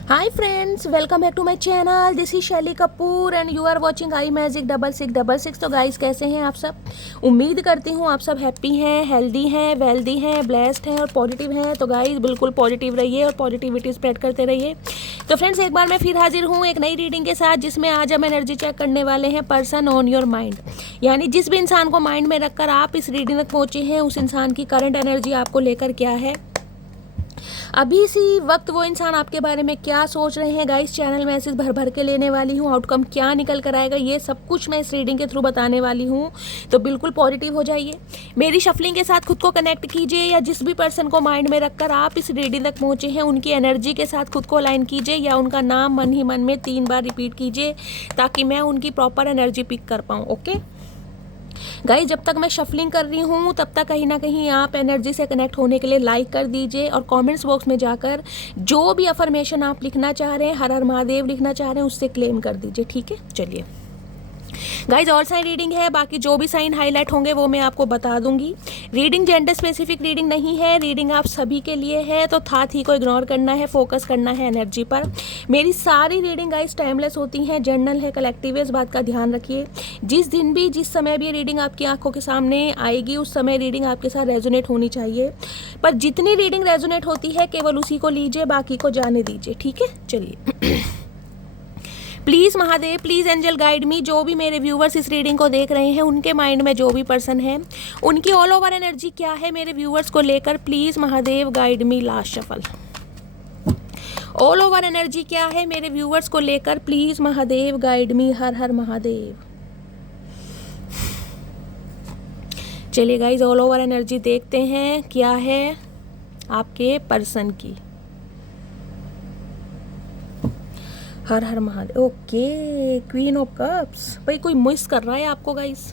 Hi friends, welcome back to my channel. This is Shaily Kapoor and you are watching I magic 6666। तो guys, कैसे हैं आप सब? उम्मीद करती हूँ आप सब हैप्पी हैं, हेल्दी हैं, वेल्दी हैं, ब्लेस्ड हैं और पॉजिटिव हैं। तो गाइस, बिल्कुल पॉजिटिव रहिए और पॉजिटिविटी स्प्रेड करते रहिए। तो फ्रेंड्स, एक बार मैं फिर हाजिर हूँ एक नई रीडिंग के साथ, जिसमें आज हम एनर्जी चेक करने वाले हैं पर्सन ऑन योर माइंड। यानी जिस भी इंसान को माइंड में रखकर आप इस रीडिंग तक पहुँचे हैं, उस इंसान की करंट एनर्जी आपको लेकर क्या है, अभी इसी वक्त वो इंसान आपके बारे में क्या सोच रहे हैं। गाइस, चैनल में ऐसे भर भर के लेने वाली हूँ, आउटकम क्या निकल कर आएगा ये सब कुछ मैं इस रीडिंग के थ्रू बताने वाली हूँ। तो बिल्कुल पॉजिटिव हो जाइए, मेरी शफलिंग के साथ खुद को कनेक्ट कीजिए, या जिस भी पर्सन को माइंड में रखकर आप इस रीडिंग तक पहुँचे हैं उनकी एनर्जी के साथ खुद को अलाइन कीजिए, या उनका नाम मन ही मन में 3 बार रिपीट कीजिए, ताकि मैं उनकी प्रॉपर एनर्जी पिक कर पाऊँ। ओके गाइस, जब तक मैं शफलिंग कर रही हूँ तब तक कहीं ना कहीं आप एनर्जी से कनेक्ट होने के लिए लाइक कर दीजिए, और कमेंट्स बॉक्स में जाकर जो भी अफर्मेशन आप लिखना चाह रहे हैं, हर हर महादेव लिखना चाह रहे हैं, उससे क्लेम कर दीजिए। ठीक है, चलिए गाइज, और साइन रीडिंग है, बाकी जो भी साइन हाईलाइट होंगे वो मैं आपको बता दूंगी। रीडिंग जेंडर स्पेसिफिक रीडिंग नहीं है, रीडिंग आप सभी के लिए है, तो था थी को इग्नोर करना है, फोकस करना है एनर्जी पर। मेरी सारी रीडिंग गाइज टाइमलेस होती हैं, जनरल है, कलेक्टिव है, इस बात का ध्यान रखिए। जिस दिन भी जिस समय भी ये रीडिंग आपकी आंखों के सामने आएगी, उस समय रीडिंग आपके साथ रेजोनेट होनी चाहिए, पर जितनी रीडिंग रेजोनेट होती है केवल उसी को लीजिए, बाकी को जाने दीजिए। ठीक है, चलिए please Mahadev, please angel guide me. जो भी मेरे व्यूवर्स इस रीडिंग को देख रहे हैं, उनके माइंड में जो भी पर्सन है, उनकी ऑल ओवर एनर्जी क्या है मेरे व्यूवर्स को लेकर, please Mahadev guide me. Last shuffle, all over energy क्या है मेरे व्यूवर्स को लेकर, प्लीज़ महादेव गाइड मी। हर हर महादेव। चलिए गाइज, ऑल ओवर एनर्जी देखते हैं क्या है आपके पर्सन की। हर हर Mahadev. Okay, queen of cups. भाई कोई मिस कर रहा है आपको गाइस,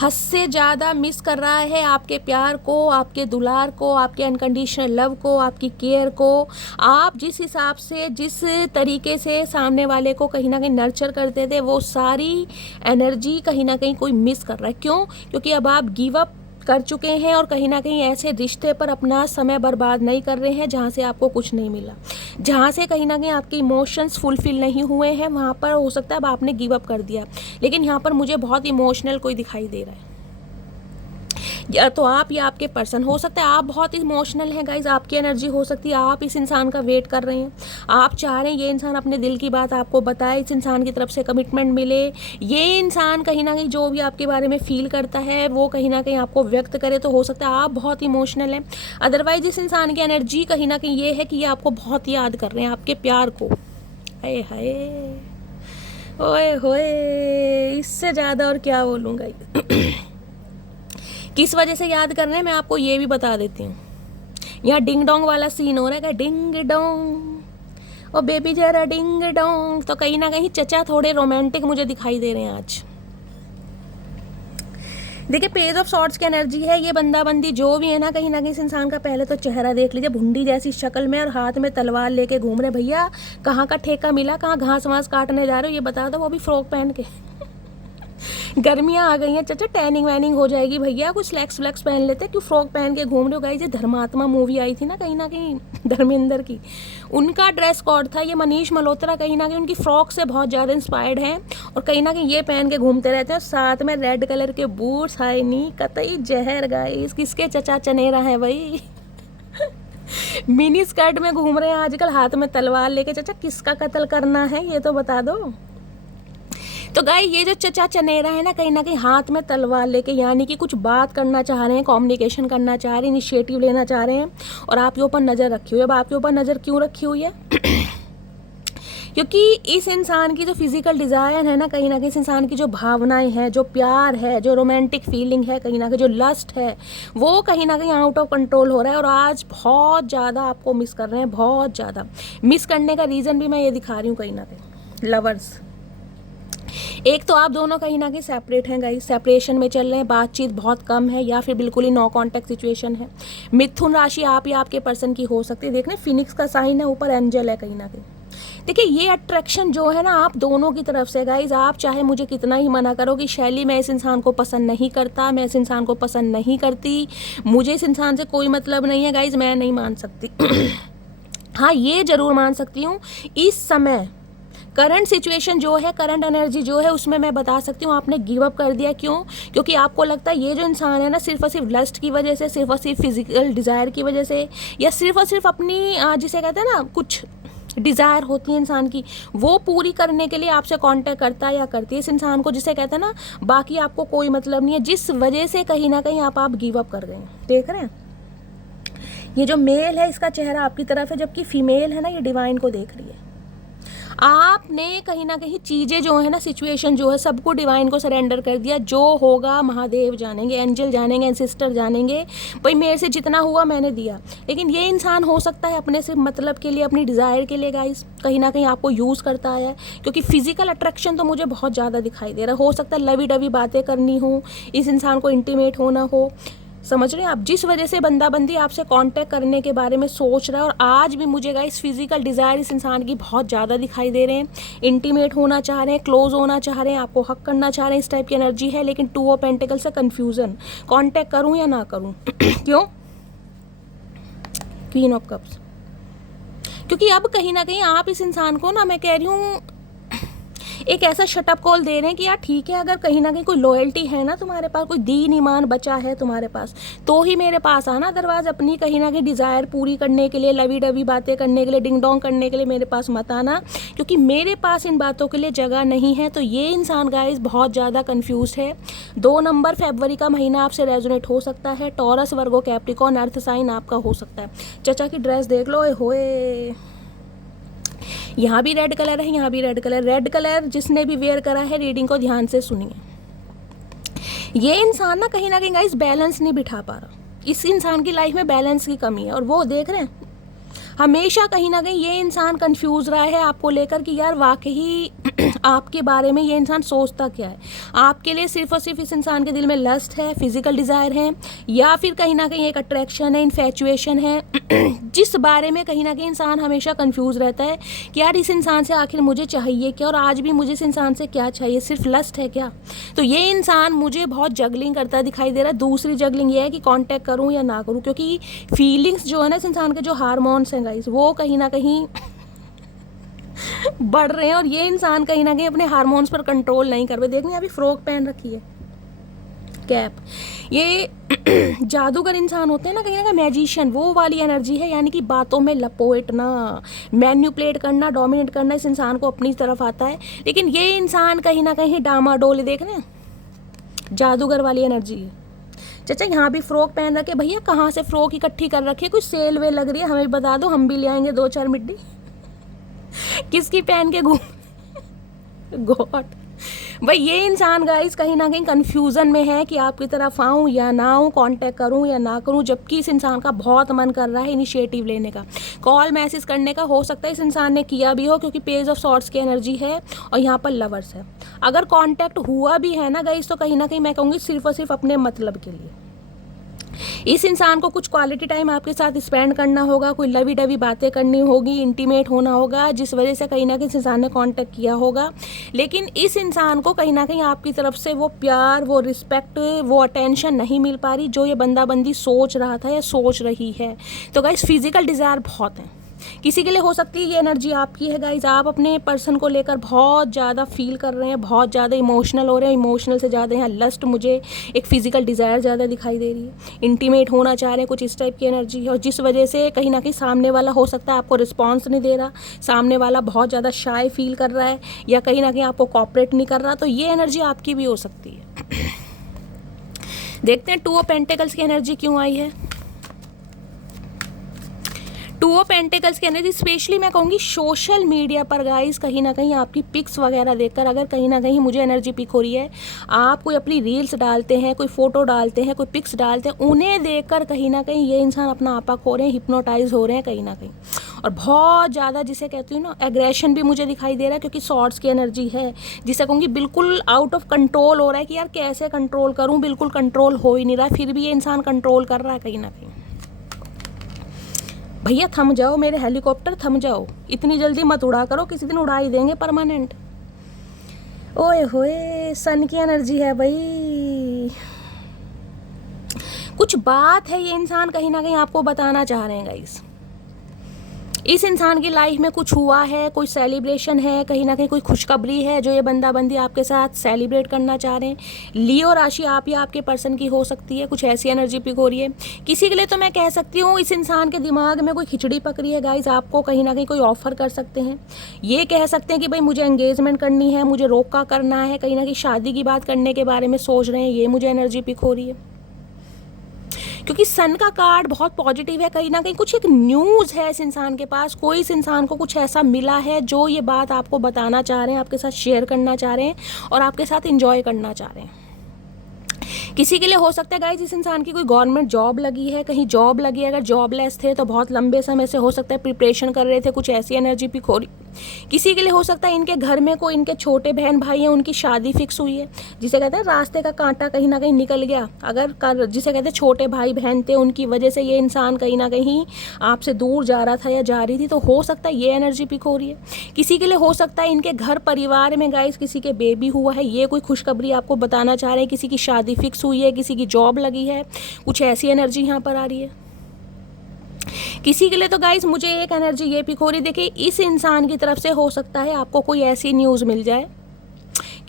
हद से ज़्यादा मिस कर रहा है आपके प्यार को, आपके दुलार को, आपके अनकंडीशनल लव को, आपकी केयर को। आप जिस हिसाब से, जिस तरीके से सामने वाले को कहीं ना कहीं नर्चर करते थे, वो सारी एनर्जी कहीं ना कहीं कोई मिस कर रहा है। क्यों? क्योंकि अब आप गिव अप कर चुके हैं, और कहीं ना कहीं ऐसे रिश्ते पर अपना समय बर्बाद नहीं कर रहे हैं जहाँ से आपको कुछ नहीं मिला, जहाँ से कहीं ना कहीं आपके इमोशंस फुलफिल नहीं हुए हैं। वहाँ पर हो सकता है अब आपने गिव अप कर दिया, लेकिन यहाँ पर मुझे बहुत इमोशनल कोई दिखाई दे रहा है, या तो आप या आपके पर्सन। हो सकता है आप बहुत इमोशनल हैं गाइज, आपकी एनर्जी हो सकती है आप इस इंसान का वेट कर रहे हैं, आप चाह रहे हैं ये इंसान अपने दिल की बात आपको बताए, इस इंसान की तरफ से कमिटमेंट मिले, ये इंसान कहीं ना कहीं जो भी आपके बारे में फील करता है वो कहीं ना कहीं आपको व्यक्त करे। तो हो सकता है आप बहुत इमोशनल हैं। अदरवाइज इस इंसान की एनर्जी कहीं ना कहीं ये है कि ये आपको बहुत याद कर रहे हैं, आपके प्यार को। हाय हाय, ओए होए, इससे ज़्यादा और क्या बोलूँगा। किस वजह से याद कर रहे हैं मैं आपको ये भी बता देती हूँ। यहाँ डिंग डोंग वाला सीन हो रहा है, डिंग डोंग, ओ बेबी जरा डिंग डोंग। तो कहीं ना कहीं चचा थोड़े रोमांटिक मुझे दिखाई दे रहे हैं आज। देखिए, पेज ऑफ सॉर्ड्स की एनर्जी है, ये बंदा बंदी जो भी है ना, कहीं ना कहीं इस इंसान का पहले तो चेहरा देख लीजिए, भुंडी जैसी शक्ल में और हाथ में तलवार लेके घूम रहे। भैया कहाँ का ठेका मिला, कहाँ घास वास काटने जा रहे हो, ये बता दो, वो भी फ्रॉक पहन के। गर्मियाँ आ गई हैं चचा, टैनिंग वैनिंग हो जाएगी भैया, कुछ स्लैक्स व्लैक्स पहन लेते, क्यों फ्रॉक पहन के घूम रहे हो। गाइस, ये धर्मात्मा मूवी आई थी ना कहीं धर्मेंद्र की, उनका ड्रेस कोड था ये। मनीष मल्होत्रा कहीं ना कहीं उनकी फ्रॉक से बहुत ज़्यादा इंस्पायर्ड हैं, और कहीं ना कहीं ये पहन के घूमते रहते हैं, साथ में रेड कलर के बूट्स। हाय नी कतई जहर। गाइस, किसके चचा चनेरा है भाई। मिनी स्कर्ट में घूम रहे हैं आजकल, हाथ में तलवार लेके। चचा किसका कत्ल करना है ये तो बता दो। तो गाय, ये जो चचा चनेरा है ना कहीं हाथ में तलवार लेके, यानी कि कुछ बात करना चाह रहे हैं, कम्युनिकेशन करना चाह रहे हैं, इनिशिएटिव लेना चाह रहे हैं, और आपके ऊपर नज़र रखी हुई है। अब आपके ऊपर नज़र क्यों रखी हुई है? क्योंकि इस इंसान की जो फिजिकल डिज़ायर है ना कहीं इस इंसान की जो भावनाएं हैं, जो प्यार है, जो रोमांटिक फीलिंग है, कहीं जो लस्ट है, वो कहीं आउट ऑफ कंट्रोल हो रहा है, और आज बहुत ज़्यादा आपको मिस कर रहे हैं। बहुत ज़्यादा मिस करने का रीज़न भी मैं ये दिखा रही हूँ। कहीं लवर्स, एक तो आप दोनों कहीं सेपरेट हैं गाइस, सेपरेशन में चल रहे हैं, बातचीत बहुत कम है, या फिर बिल्कुल ही नो कांटेक्ट सिचुएशन है। मिथुन राशि आप या आपके पर्सन की हो सकती है। देखने फिनिक्स का साइन है, ऊपर एंजल है कहीं देखिए, ये अट्रैक्शन जो है ना आप दोनों की तरफ से गाइज, आप चाहे मुझे कितना ही मना करो कि शैली मैं इस इंसान को पसंद नहीं करता, मैं इस इंसान को पसंद नहीं करती, मुझे इस इंसान से कोई मतलब नहीं है गाइज, मैं नहीं मान सकती। हाँ ये ज़रूर मान सकती हूँ, इस समय करंट सिचुएशन जो है, करंट एनर्जी जो है, उसमें मैं बता सकती हूँ आपने गिव अप कर दिया। क्यों? क्योंकि आपको लगता है ये जो इंसान है ना, सिर्फ और सिर्फ लस्ट की वजह से, सिर्फ और सिर्फ फिजिकल डिज़ायर की वजह से, या सिर्फ और सिर्फ अपनी जिसे कहते हैं ना कुछ डिज़ायर होती है इंसान की, वो पूरी करने के लिए आपसे कांटेक्ट करता है या करती है इस इंसान को, जिसे कहते हैं ना बाकी आपको कोई मतलब नहीं है, जिस वजह से कहीं ना कहीं आप गिव अप कर गए। देख रहे हैं, ये जो मेल है इसका चेहरा आपकी तरफ है, जबकि फीमेल है ना ये डिवाइन को देख रही है। आपने कहीं ना कहीं चीज़ें जो है ना, सिचुएशन जो है, सबको डिवाइन को सरेंडर कर दिया। जो होगा महादेव जानेंगे, एंजल जानेंगे, सिस्टर जानेंगे, भाई मेरे से जितना हुआ मैंने दिया। लेकिन ये इंसान हो सकता है अपने से मतलब के लिए, अपनी डिज़ायर के लिए गाइस, कहीं ना कहीं आपको यूज़ करता है, क्योंकि फिजिकल अट्रैक्शन तो मुझे बहुत ज़्यादा दिखाई दे रहा है। हो सकता है लवी डवी बातें करनी हो, इस इंसान को इंटीमेट होना हो, समझ रहे हैं आप, जिस वजह से बंदा बंदी आपसे कांटेक्ट करने के बारे में सोच रहा है। और आज भी मुझे गाइस फिजिकल डिज़ायर इस इंसान की बहुत ज़्यादा दिखाई दे रहे हैं, इंटीमेट होना चाह रहे हैं, क्लोज होना चाह रहे हैं, आपको हक करना चाह रहे हैं, इस टाइप की एनर्जी है। लेकिन 2 ऑफ पेंटिकल से कन्फ्यूज़न, कांटेक्ट करूँ या ना करूँ। क्यों? क्वीन ऑफ कप्स, क्योंकि अब कहीं ना कहीं आप इस इंसान को ना, मैं कह रही हूँ, एक ऐसा शटअप कॉल दे रहे हैं कि यार ठीक है, अगर कहीं ना कहीं कोई लॉयल्टी है ना तुम्हारे पास, कोई दीन ईमान बचा है तुम्हारे पास, तो ही मेरे पास आना। अदरवाइज अपनी कहीं ना कहीं डिज़ायर पूरी करने के लिए, लवी डवी बातें करने के लिए, डिंग डोंग करने के लिए मेरे पास मत आना, क्योंकि मेरे पास इन बातों के लिए जगह नहीं है। तो ये इंसान गाइस बहुत ज़्यादा कन्फ्यूज है। 2 नंबर फरवरी का महीना आपसे रेजोनेट हो सकता है। टॉरस, वर्गो, कैप्रिकॉर्न, अर्थ साइन आपका हो सकता है। चचा की ड्रेस देख लो, होए, यहाँ भी रेड कलर है, यहाँ भी रेड कलर। रेड कलर जिसने भी वेयर करा है, रीडिंग को ध्यान से सुनिए। ये इंसान ना कहीं गाइस बैलेंस नहीं बिठा पा रहा। इस इंसान की लाइफ में बैलेंस की कमी है, और वो देख रहे हैं हमेशा कहीं ना कहीं ये इंसान कंफ्यूज रहा है आपको लेकर कि यार वाकई आपके बारे में ये इंसान सोचता क्या है। आपके लिए सिर्फ और सिर्फ इस इंसान के दिल में लस्ट है, फिजिकल डिज़ायर है, या फिर कहीं ना कहीं एक अट्रैक्शन है, इन्फैचुएशन है, जिस बारे में कहीं ना कहीं इंसान हमेशा कंफ्यूज रहता है कि यार इस इंसान से आखिर मुझे चाहिए क्या, और आज भी मुझे इस इंसान से क्या चाहिए, सिर्फ लस्ट है क्या। तो ये इंसान मुझे बहुत जगलिंग करता दिखाई दे रहा है। दूसरी जगलिंग ये है कि कांटेक्ट करूं या ना करूं, क्योंकि फीलिंग्स जो है ना इस इंसान के, जो हार्मोन्स हैं गाइस, वो कहीं ना कहीं बढ़ रहे हैं, और ये इंसान कहीं ना कहीं अपने हार्मोन्स पर कंट्रोल नहीं कर रहे। देखिए अभी फ्रॉक पहन रखी है, कैप। ये जादूगर इंसान होते हैं ना कहीं मैजिशियन, वो वाली एनर्जी है, यानी कि बातों में लपेटना, मैन्युपुलेट करना, डोमिनेट करना इस इंसान को अपनी तरफ आता है। लेकिन ये इंसान कहीं ना कहीं डामाडोल, देख रहे हैं, जादूगर वाली एनर्जी है। चाचा यहाँ भी फ्रॉक पहन रखे, भैया कहाँ से फ्रॉक इकट्ठी कर रखी है, कुछ सेल वेल लग रही है, हमें बता दो, हम भी ले आएंगे 2-4 मिड्डी। किसकी पहन के घूम गॉड। भाई ये इंसान गाइस कहीं ना कहीं कंफ्यूजन में है कि आपकी तरफ आऊँ या ना आऊँ, कांटेक्ट करूँ या ना करूँ, जबकि इस इंसान का बहुत मन कर रहा है इनिशिएटिव लेने का, कॉल मैसेज करने का। हो सकता है इस इंसान ने किया भी हो, क्योंकि पेज ऑफ सॉर्ट्स की एनर्जी है और यहाँ पर लवर्स है। अगर कांटेक्ट हुआ भी है ना गाइस, तो कहीं ना कहीं मैं कहूँगी सिर्फ और सिर्फ अपने मतलब के लिए। इस इंसान को कुछ क्वालिटी टाइम आपके साथ स्पेंड करना होगा, कोई लवी डवी बातें करनी होगी, इंटीमेट होना होगा, जिस वजह से कहीं ना कहीं इस इंसान ने कांटेक्ट किया होगा। लेकिन इस इंसान को कहीं ना कहीं आपकी तरफ से वो प्यार, वो रिस्पेक्ट, वो अटेंशन नहीं मिल पा रही जो ये बंदा बंदी सोच रहा था या सोच रही है। तो गाइस फिजिकल डिज़ायर बहुत है। किसी के लिए हो सकती है ये एनर्जी आपकी है गाइज, आप अपने पर्सन को लेकर बहुत ज़्यादा फील कर रहे हैं, बहुत ज़्यादा इमोशनल हो रहे हैं। इमोशनल से ज़्यादा यहाँ लस्ट, मुझे एक फिजिकल डिज़ायर ज़्यादा दिखाई दे रही है। इंटीमेट होना चाह रहे हैं, कुछ इस टाइप की एनर्जी है, और जिस वजह से कहीं ना कहीं सामने वाला हो सकता है आपको रिस्पॉन्स नहीं दे रहा, सामने वाला बहुत ज़्यादा शाय फील कर रहा है, या कहीं ना कहीं आपको कॉपरेट नहीं कर रहा। तो ये एनर्जी आपकी भी हो सकती है। देखते हैं 2 ऑफ पेंटिकल्स की एनर्जी क्यों आई है। 2 ऑफ पेंटिकल्स की एनर्जी स्पेशली मैं कहूँगी सोशल मीडिया पर गाइस, कहीं ना कहीं आपकी पिक्स वगैरह देखकर अगर कहीं ना कहीं मुझे एनर्जी पिक हो रही है, आप कोई अपनी रील्स डालते हैं, कोई फ़ोटो डालते हैं, कोई पिक्स डालते हैं, उन्हें देखकर कहीं ना कहीं ये इंसान अपना आपा खो रहे हैं, हिप्नोटाइज हो रहे हैं कहीं ना कहीं। और बहुत ज़्यादा जिसे कहती हूँ ना एग्रेशन भी मुझे दिखाई दे रहा है, क्योंकि शॉर्ट्स की एनर्जी है, जिसे कहूँगी बिल्कुल आउट ऑफ कंट्रोल हो रहा है कि यार कैसे कंट्रोल करूँ, बिल्कुल कंट्रोल हो ही नहीं रहा, फिर भी ये इंसान कंट्रोल कर रहा है कहीं ना कहीं। भैया थम जाओ मेरे हेलीकॉप्टर, थम जाओ, इतनी जल्दी मत उड़ा करो, किसी दिन उड़ा ही देंगे परमानेंट। ओए होए, सन की एनर्जी है भाई। कुछ बात है, ये इंसान कहीं ना कहीं आपको बताना चाह रहे हैं गाइस। इस इंसान की लाइफ में कुछ हुआ है, कोई सेलिब्रेशन है, कहीं ना कहीं कोई खुशखबरी है जो ये बंदा बंदी आपके साथ सेलिब्रेट करना चाह रहे हैं। लियो राशि आप या आपके पर्सन की हो सकती है, कुछ ऐसी एनर्जी पिक हो रही है। किसी के लिए तो मैं कह सकती हूँ इस इंसान के दिमाग में कोई खिचड़ी पक रही है गाइज, आपको कहीं ना कहीं कोई ऑफर कर सकते हैं। ये कह सकते हैं कि भाई मुझे एंगेजमेंट करनी है, मुझे रोका करना है, कहीं ना कहीं शादी की बात करने के बारे में सोच रहे हैं, ये मुझे एनर्जी पिक हो रही है। क्योंकि सन का कार्ड बहुत पॉजिटिव है, कहीं ना कहीं कुछ एक न्यूज़ है इस इंसान के पास, कोई इस इंसान को कुछ ऐसा मिला है जो ये बात आपको बताना चाह रहे हैं, आपके साथ शेयर करना चाह रहे हैं और आपके साथ एंजॉय करना चाह रहे हैं। किसी के लिए हो सकता है गाइस इस इंसान की कोई गवर्नमेंट जॉब लगी है, कहीं जॉब लगी है, अगर जॉबलेस थे तो बहुत लंबे समय से हो सकता है प्रिपरेशन कर रहे थे, कुछ ऐसी एनर्जी पिक हो रही। किसी के लिए हो सकता है इनके घर में कोई इनके छोटे बहन भाई हैं, उनकी शादी फिक्स हुई है, जिसे कहते हैं रास्ते का कांटा कहीं ना कहीं निकल गया, अगर जिसे कहते हैं छोटे भाई बहन थे, उनकी वजह से ये इंसान कहीं ना कहीं आपसे दूर जा रहा था या जा रही थी, तो हो सकता है ये एनर्जी पिक हो रही है। किसी के लिए हो सकता है इनके घर परिवार में गाइस किसी के बेबी हुआ है, ये कोई खुशखबरी आपको बताना चाह रहे हैं, किसी की शादी फिक्स हुई है, किसी की जॉब लगी है, कुछ ऐसी एनर्जी यहाँ पर आ रही है। किसी के लिए तो गाइस मुझे एक एनर्जी ये पिक हो रही, देखिए इस इंसान की तरफ से हो सकता है आपको कोई ऐसी न्यूज़ मिल जाए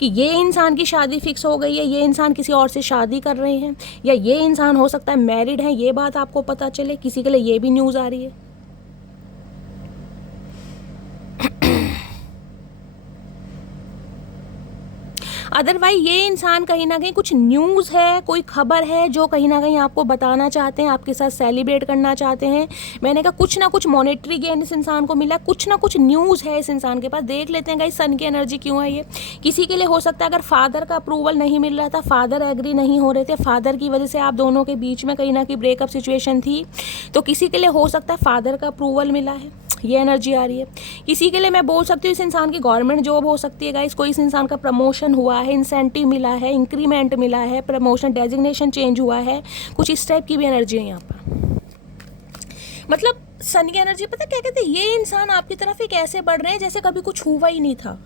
कि ये इंसान की शादी फिक्स हो गई है, ये इंसान किसी और से शादी कर रहे हैं, या ये इंसान हो सकता है मैरिड है, ये बात आपको पता चले। किसी के लिए ये भी न्यूज़ आ रही है। अदरवाइज ये इंसान कहीं ना कहीं कुछ न्यूज़ है, कोई खबर है जो कहीं ना कहीं आपको बताना चाहते हैं, आपके साथ सेलिब्रेट करना चाहते हैं। मैंने कहा कुछ ना कुछ मॉनेटरी गेन इस इंसान को मिला, कुछ ना कुछ न्यूज़ है इस इंसान के पास। देख लेते हैं गाइस सन की एनर्जी क्यों है ये। किसी के लिए हो सकता है अगर फादर का अप्रूवल नहीं मिल रहा था, फादर एग्री नहीं हो रहे थे, फादर की वजह से आप दोनों के बीच में कहीं ना कहीं ब्रेकअप सिचुएशन थी, तो किसी के लिए हो सकता है फादर का अप्रूवल मिला है, ये एनर्जी आ रही है। किसी के लिए मैं बोल सकती हूँ इस इंसान की गवर्नमेंट जॉब हो सकती है गाइस, कोई इस इंसान का प्रमोशन हुआ है, इंसेंटिव मिला है, इंक्रीमेंट मिला है, प्रमोशन डेजिग्नेशन चेंज हुआ है, कुछ इस टाइप की भी एनर्जी है यहाँ पर। मतलब सन की एनर्जी पता क्या कहते हैं, ये इंसान आपकी तरफ एक ऐसे बढ़ रहे हैं जैसे कभी कुछ हुआ ही नहीं था,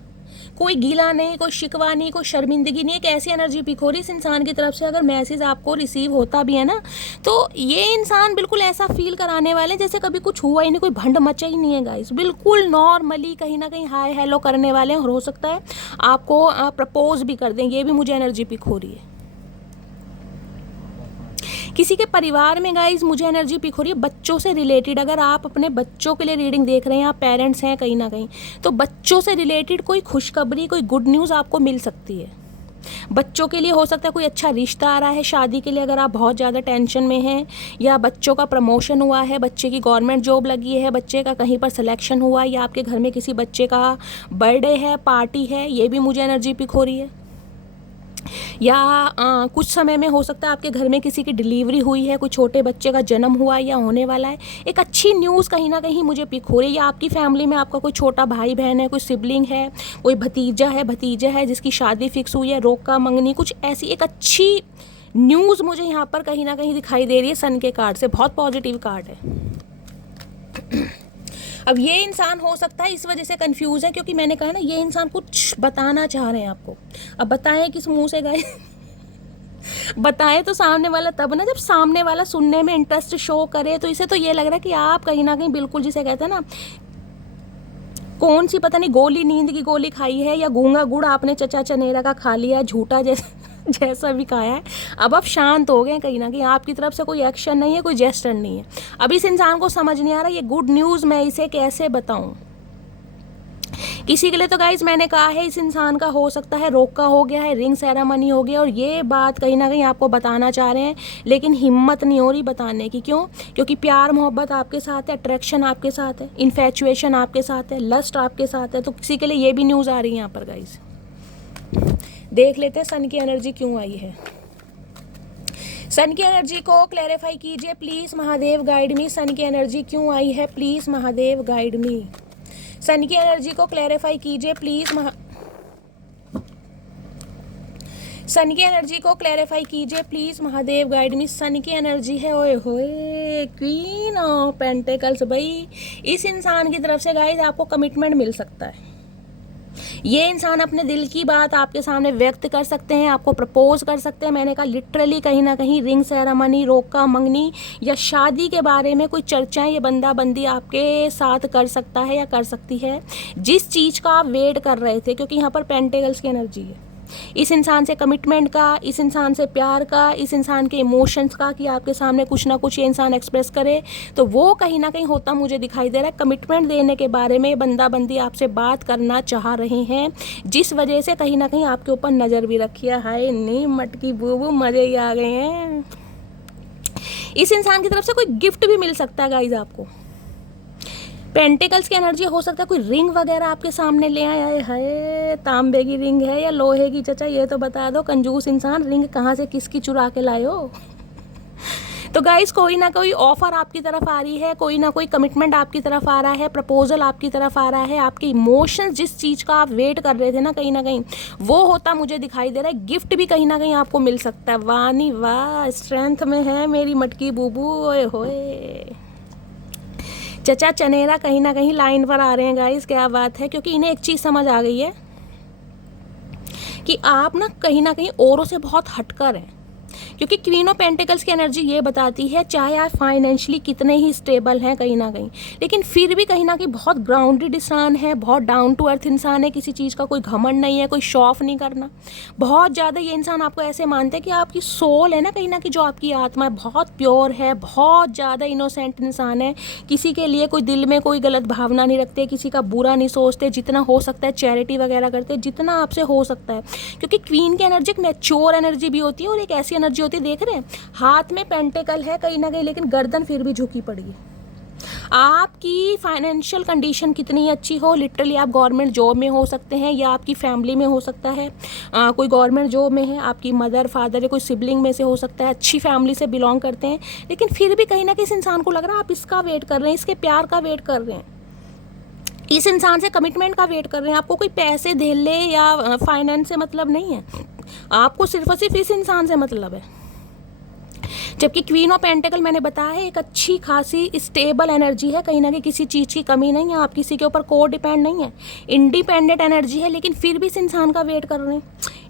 कोई गीला नहीं, कोई शिकवा नहीं, कोई शर्मिंदगी नहीं, एक ऐसी एनर्जी पिक हो रही इस इंसान की तरफ से। अगर मैसेज आपको रिसीव होता भी है ना, तो ये इंसान बिल्कुल ऐसा फील कराने वाले जैसे कभी कुछ हुआ ही नहीं, कोई भंड मचा ही नहीं है गाइस, बिल्कुल नॉर्मली कहीं ना कहीं हाय हेलो करने वाले हैं, और हो सकता है आपको प्रपोज भी कर दें, ये भी मुझे एनर्जी पिक हो रही है। किसी के परिवार में गाइज मुझे एनर्जी पिक हो रही है बच्चों से रिलेटेड। अगर आप अपने बच्चों के लिए रीडिंग देख रहे हैं, आप पेरेंट्स हैं कहीं ना कहीं, तो बच्चों से रिलेटेड कोई खुशखबरी, कोई गुड न्यूज़ आपको मिल सकती है। बच्चों के लिए हो सकता है कोई अच्छा रिश्ता आ रहा है, शादी के लिए अगर आप बहुत ज़्यादा टेंशन में हैं, या बच्चों का प्रमोशन हुआ है, बच्चे की गवर्नमेंट जॉब लगी है, बच्चे का कहीं पर सिलेक्शन हुआ, या आपके घर में किसी बच्चे का बर्थडे है, पार्टी है, ये भी मुझे एनर्जी पिक हो रही है। या कुछ समय में हो सकता है आपके घर में किसी की डिलीवरी हुई है, कोई छोटे बच्चे का जन्म हुआ है या होने वाला है, एक अच्छी न्यूज़ कहीं ना कहीं मुझे पिक हो रही है। या आपकी फैमिली में आपका कोई छोटा भाई बहन है, कोई सिबलिंग है, कोई भतीजा है जिसकी शादी फिक्स हुई है, रोका मंगनी, कुछ ऐसी एक अच्छी न्यूज़ मुझे यहाँ पर कहीं ना कहीं दिखाई दे रही है सन के कार्ड से। बहुत पॉजिटिव कार्ड है। अब ये इंसान हो सकता है इस वजह से कंफ्यूज है क्योंकि मैंने कहा ना ये इंसान कुछ बताना चाह रहे हैं आपको। अब बताएं किस मुंह से गाए बताएं तो सामने वाला तब ना, जब सामने वाला सुनने में इंटरेस्ट शो करे। तो इसे तो ये लग रहा है कि आप कहीं ना कहीं बिल्कुल जिसे कहते हैं ना, कौन सी पता नहीं गोली, नींद की गोली खाई है, या गूंगा गुड़ आपने चचा चनेरा का खा लिया है, झूठा जैसा भी खाया है। अब आप शांत हो गए, कहीं ना कहीं आपकी तरफ से कोई एक्शन नहीं है, कोई जेस्चर नहीं है। अब इस इंसान को समझ नहीं आ रहा ये गुड न्यूज़ मैं इसे कैसे बताऊं। किसी के लिए तो गाइज मैंने कहा है इस इंसान का हो सकता है रोका हो गया है, रिंग सेरेमनी हो गया, और ये बात कहीं ना कहीं आपको बताना चाह रहे हैं, लेकिन हिम्मत नहीं हो रही बताने की। क्यों? क्योंकि प्यार मोहब्बत आपके साथ है, अट्रैक्शन आपके साथ है, इन्फैचुएशन आपके साथ है, लस्ट आपके साथ है। तो किसी के लिए ये भी न्यूज़ आ रही है यहाँ पर गाइज। देख लेते हैं सन की एनर्जी क्यों आई है। सन की एनर्जी को क्लैरिफाई कीजिए प्लीज़, महादेव गाइड मी। सन की एनर्जी क्यों आई है प्लीज़, महादेव गाइड मी। सन की एनर्जी को क्लैरिफाई कीजिए प्लीज़, सन की एनर्जी को क्लैरिफाई कीजिए प्लीज़, महादेव गाइड मी। सन की एनर्जी है, ओए होए, क्वीन ऑफ पेंटिकल्स। भाई इस इंसान की तरफ से गाइज आपको कमिटमेंट मिल सकता है। ये इंसान अपने दिल की बात आपके सामने व्यक्त कर सकते हैं, आपको प्रपोज कर सकते हैं। मैंने कहा लिटरली कहीं ना कहीं रिंग सेरेमनी, रोका मंगनी या शादी के बारे में कोई चर्चाएं ये बंदा बंदी आपके साथ कर सकता है या कर सकती है, जिस चीज़ का आप वेट कर रहे थे। क्योंकि यहाँ पर पेंटेकल्स की एनर्जी है, इस इंसान से कमिटमेंट का, इस इंसान से प्यार का, इस इंसान के इमोशंस का, कि आपके सामने कुछ ना कुछ ये इंसान एक्सप्रेस करे, तो वो कहीं ना कहीं होता मुझे दिखाई दे रहा है। कमिटमेंट देने के बारे में बंदा बंदी आपसे बात करना चाह रहे हैं, जिस वजह से कहीं ना कहीं आपके ऊपर नज़र भी रखी है। हाय नहीं मटकी बूबू, मज़े ही आ गए हैं। इस इंसान की तरफ से कोई गिफ्ट भी मिल सकता है गाइज आपको। पेंटिकल्स की एनर्जी हो सकता है कोई रिंग वगैरह आपके सामने ले आए। है तांबे की रिंग है या लोहे की, चचा ये तो बता दो कंजूस इंसान, रिंग कहाँ से किसकी चुरा के लाए हो। तो गाइस कोई ना कोई ऑफर आपकी तरफ आ रही है, कोई ना कोई कमिटमेंट आपकी तरफ आ रहा है, प्रपोजल आपकी तरफ आ रहा है। आपके इमोशंस जिस चीज़ का आप वेट कर रहे थे ना, कहीं ना कहीं वो होता मुझे दिखाई दे रहा है। गिफ्ट भी कहीं ना कहीं आपको मिल सकता है। वाह नी वाह, स्ट्रेंथ में है मेरी मटकी बूबू, ओए होए। चचा चनेरा कहीं ना कहीं लाइन पर आ रहे हैं गाइस, क्या बात है। क्योंकि इन्हें एक चीज़ समझ आ गई है कि आप ना कहीं औरों से बहुत हटकर हैं। क्योंकि क्वीन ऑफ पेंटिकल्स की एनर्जी ये बताती है, चाहे आप फाइनेंशियली कितने ही स्टेबल हैं कहीं ना कहीं, लेकिन फिर भी कहीं ना कहीं बहुत ग्राउंडेड इंसान है, बहुत डाउन टू अर्थ इंसान है। किसी चीज़ का कोई घमंड नहीं है, कोई शो ऑफ नहीं करना। बहुत ज़्यादा ये इंसान आपको ऐसे मानते हैं कि आपकी सोल है ना, कहीं ना कहीं जो आपकी आत्मा है बहुत प्योर है, बहुत ज़्यादा इनोसेंट इंसान है। किसी के लिए कोई दिल में कोई गलत भावना नहीं रखते, किसी का बुरा नहीं सोचते। जितना हो सकता है चैरिटी वगैरह करते, जितना आपसे हो सकता है। क्योंकि क्वीन की एनर्जी एक मैच्योर एनर्जी भी होती है और एक ऐसी एनर्जी होती है, देख रहे हैं हाथ में पेंटिकल है कहीं ना कहीं, लेकिन गर्दन फिर भी झुकी पड़ी है। आपकी फाइनेंशियल कंडीशन कितनी अच्छी हो, लिटरली आप गवर्नमेंट जॉब में हो सकते हैं या आपकी फैमिली में हो सकता है, कोई गवर्नमेंट जॉब में है, आपकी मदर फादर या कोई सिबलिंग में से हो सकता है, अच्छी फैमिली से बिलोंग करते हैं, लेकिन फिर भी कहीं ना कहीं इस इंसान को लग रहा है आप इसका वेट कर रहे हैं, इसके प्यार का वेट कर रहे हैं, इस इंसान से कमिटमेंट का वेट कर रहे हैं। आपको कोई पैसे धेले या फाइनेंस से मतलब नहीं है, आपको सिर्फ और सिर्फ इस इंसान से मतलब है। जबकि क्वीन ऑफ पेंटिकल मैंने बताया है एक अच्छी खासी स्टेबल एनर्जी है, कहीं ना कहीं किसी चीज़ की कमी नहीं है, आप किसी के ऊपर को डिपेंड नहीं है, इंडिपेंडेंट एनर्जी है, लेकिन फिर भी इस इंसान का वेट कर रहे हैं।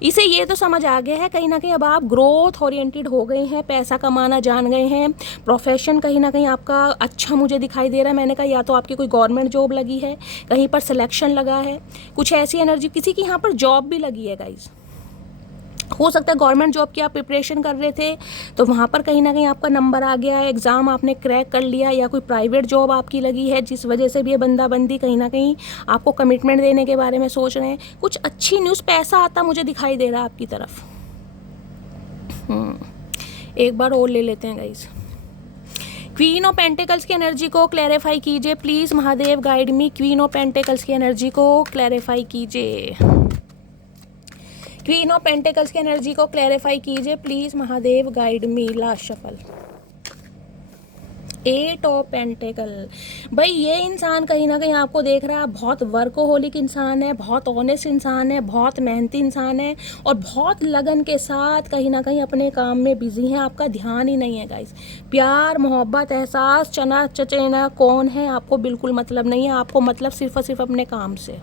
इसे ये तो समझ आ गया है कहीं ना कहीं अब आप ग्रोथ ओरिएंटेड हो गए हैं, पैसा कमाना जान गए हैं, प्रोफेशन कहीं ना कहीं आपका अच्छा मुझे दिखाई दे रहा है। मैंने कहा या तो आपकी कोई गवर्नमेंट जॉब लगी है, कहीं पर सिलेक्शन लगा है, कुछ ऐसी एनर्जी, किसी की यहाँ पर जॉब भी लगी है गाइज। हो सकता है गवर्नमेंट जॉब की आप प्रिपरेशन कर रहे थे तो वहाँ पर कहीं ना कहीं आपका नंबर आ गया है, एग्ज़ाम आपने क्रैक कर लिया, या कोई प्राइवेट जॉब आपकी लगी है जिस वजह से भी ये बंदा बंदी कहीं ना कहीं आपको कमिटमेंट देने के बारे में सोच रहे हैं। कुछ अच्छी न्यूज़, पैसा आता मुझे दिखाई दे रहा है आपकी तरफ। एक बार और ले लेते हैं गाइस। क्वीन ऑफ पेंटिकल्स की एनर्जी को क्लैरिफाई कीजिए please, Mahadev guide me. Queen of pentacles की एनर्जी को क्लैरिफाई कीजिए, क्वीन ऑफ पेंटिकल्स की एनर्जी को क्लैरिफाई कीजिए please, Mahadev guide me. Last shuffle, 8 of pentacle. भाई ये इंसान कहीं ना कहीं आपको देख रहा है, बहुत वर्कोहोलिक इंसान है, बहुत ऑनेस्ट इंसान है, बहुत मेहनती इंसान है और बहुत लगन के साथ कहीं ना कहीं अपने काम में बिजी है। आपका ध्यान ही नहीं है गाइस। प्यार मोहब्बत एहसास चना चचेना कौन है आपको बिल्कुल मतलब नहीं है, आपको मतलब सिर्फ और सिर्फ अपने काम से।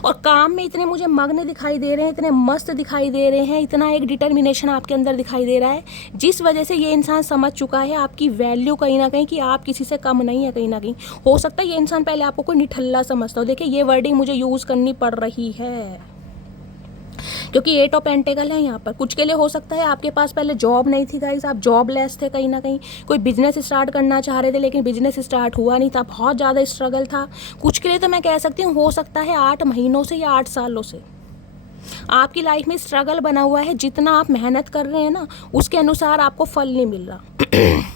और काम में इतने मुझे मग्न दिखाई दे रहे हैं, इतने मस्त दिखाई दे रहे हैं, इतना एक डिटर्मिनेशन आपके अंदर दिखाई दे रहा है, जिस वजह से ये इंसान समझ चुका है आपकी वैल्यू कहीं ना कहीं, कि आप किसी से कम नहीं है। कहीं ना कहीं हो सकता है ये इंसान पहले आपको कोई निठल्ला समझता हो। देखिए ये वर्डिंग मुझे यूज़ करनी पड़ रही है क्योंकि 8 ऑफ पेंटिकल है यहाँ पर। कुछ के लिए हो सकता है आपके पास पहले जॉब नहीं थी गाइस, आप जॉबलेस थे, कहीं ना कहीं कोई बिजनेस स्टार्ट करना चाह रहे थे लेकिन बिजनेस स्टार्ट हुआ नहीं था, बहुत ज़्यादा स्ट्रगल था। कुछ के लिए तो मैं कह सकती हूँ हो सकता है 8 महीनों से या 8 सालों से आपकी लाइफ में स्ट्रगल बना हुआ है। जितना आप मेहनत कर रहे हैं ना उसके अनुसार आपको फल नहीं मिल रहा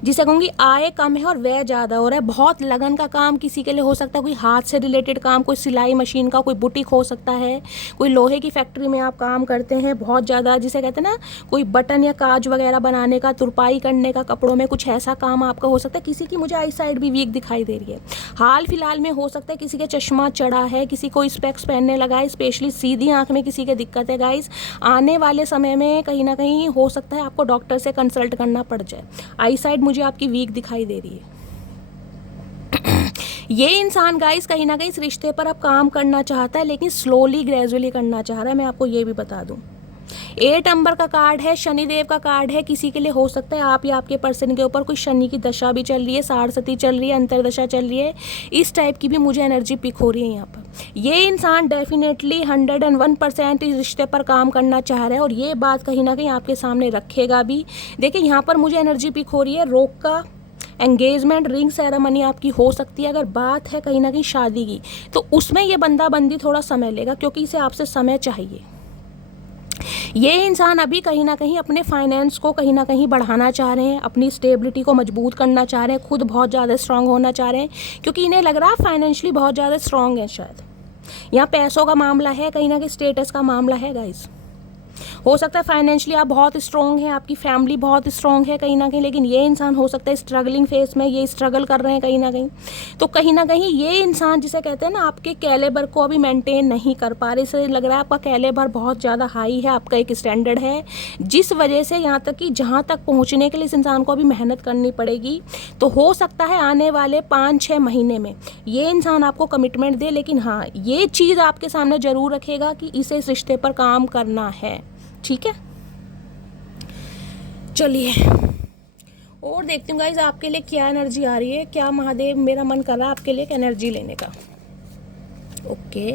जिसे कहूँगी आय कम है और व्यय ज़्यादा हो रहा है। बहुत लगन का काम किसी के लिए हो सकता है, कोई हाथ से रिलेटेड काम, कोई सिलाई मशीन का कोई बुटीक हो सकता है, कोई लोहे की फैक्ट्री में आप काम करते हैं बहुत ज़्यादा, जिसे कहते हैं ना कोई बटन या काज वगैरह बनाने का, तुरपाई करने का कपड़ों में, कुछ ऐसा काम आपका हो सकता है। किसी की मुझे आई साइड भी वीक दिखाई दे रही है। हाल फिलहाल में हो सकता है किसी के चश्मा चढ़ा है, किसी को स्पेक्स पहनने लगा है, स्पेशली सीधी आँख में किसी के दिक्कत है गाइस। आने वाले समय में कहीं ना कहीं हो सकता है आपको डॉक्टर से कंसल्ट करना पड़ जाए। आई साइड मुझे आपकी वीक दिखाई दे रही है। ये इंसान गाइस कहीं ना कहीं इस रिश्ते पर अब काम करना चाहता है, लेकिन स्लोली ग्रेजुअली करना चाह रहा है। मैं आपको ये भी बता दूं, 8 नंबर का कार्ड है, शनिदेव का कार्ड है। किसी के लिए हो सकता है आप या आपके पर्सन के ऊपर कोई शनि की दशा भी चल रही है, साढ़सती चल रही है, अंतरदशा चल रही है। इस टाइप की भी मुझे एनर्जी पिक हो रही है यहाँ पर। ये इंसान डेफिनेटली 101% इस रिश्ते पर काम करना चाह रहा है, और ये बात कहीं ना कहीं आपके सामने रखेगा भी। देखिए यहाँ पर मुझे एनर्जी पिक हो रही है रोक का, एंगेजमेंट, रिंग सेरेमनी आपकी हो सकती है। अगर बात है कहीं ना कहीं शादी की, तो उसमें ये बंदा बंदी थोड़ा समय लेगा, क्योंकि इसे आपसे समय चाहिए। ये इंसान अभी कहीं ना कहीं अपने फाइनेंस को कहीं ना कहीं बढ़ाना चाह रहे हैं, अपनी स्टेबिलिटी को मजबूत करना चाह रहे हैं, खुद बहुत ज़्यादा स्ट्रांग होना चाह रहे हैं, क्योंकि इन्हें लग रहा है फाइनेंशियली बहुत ज़्यादा स्ट्रांग है। शायद यहाँ पैसों का मामला है, कहीं ना कहीं स्टेटस का मामला है गाइस। हो सकता है फाइनेंशियली आप बहुत स्ट्रॉन्ग हैं, आपकी फैमिली बहुत स्ट्रॉन्ग है कहीं ना कहीं, लेकिन ये इंसान हो सकता है स्ट्रगलिंग फेस में, ये स्ट्रगल कर रहे हैं कहीं ना कहीं। तो कहीं ना कहीं ये इंसान, जिसे कहते हैं ना, आपके कैलेबर को अभी मेंटेन नहीं कर पा रहे। इससे लग रहा है आपका कैलेबर बहुत ज़्यादा हाई है, आपका एक स्टैंडर्ड है, जिस वजह से यहाँ तक कि जहाँ तक पहुँचने के लिए इस इंसान को अभी मेहनत करनी पड़ेगी। तो हो सकता है आने वाले 5-6 महीने में ये इंसान आपको कमिटमेंट दे, लेकिन हाँ, ये चीज़ आपके सामने ज़रूर रखेगा कि इसे इस रिश्ते पर काम करना है। ठीक है, चलिए और देखती हूँ गाइज आपके लिए क्या एनर्जी आ रही है, क्या महादेव, मेरा मन कर रहा है आपके लिए एक एनर्जी लेने का। ओके,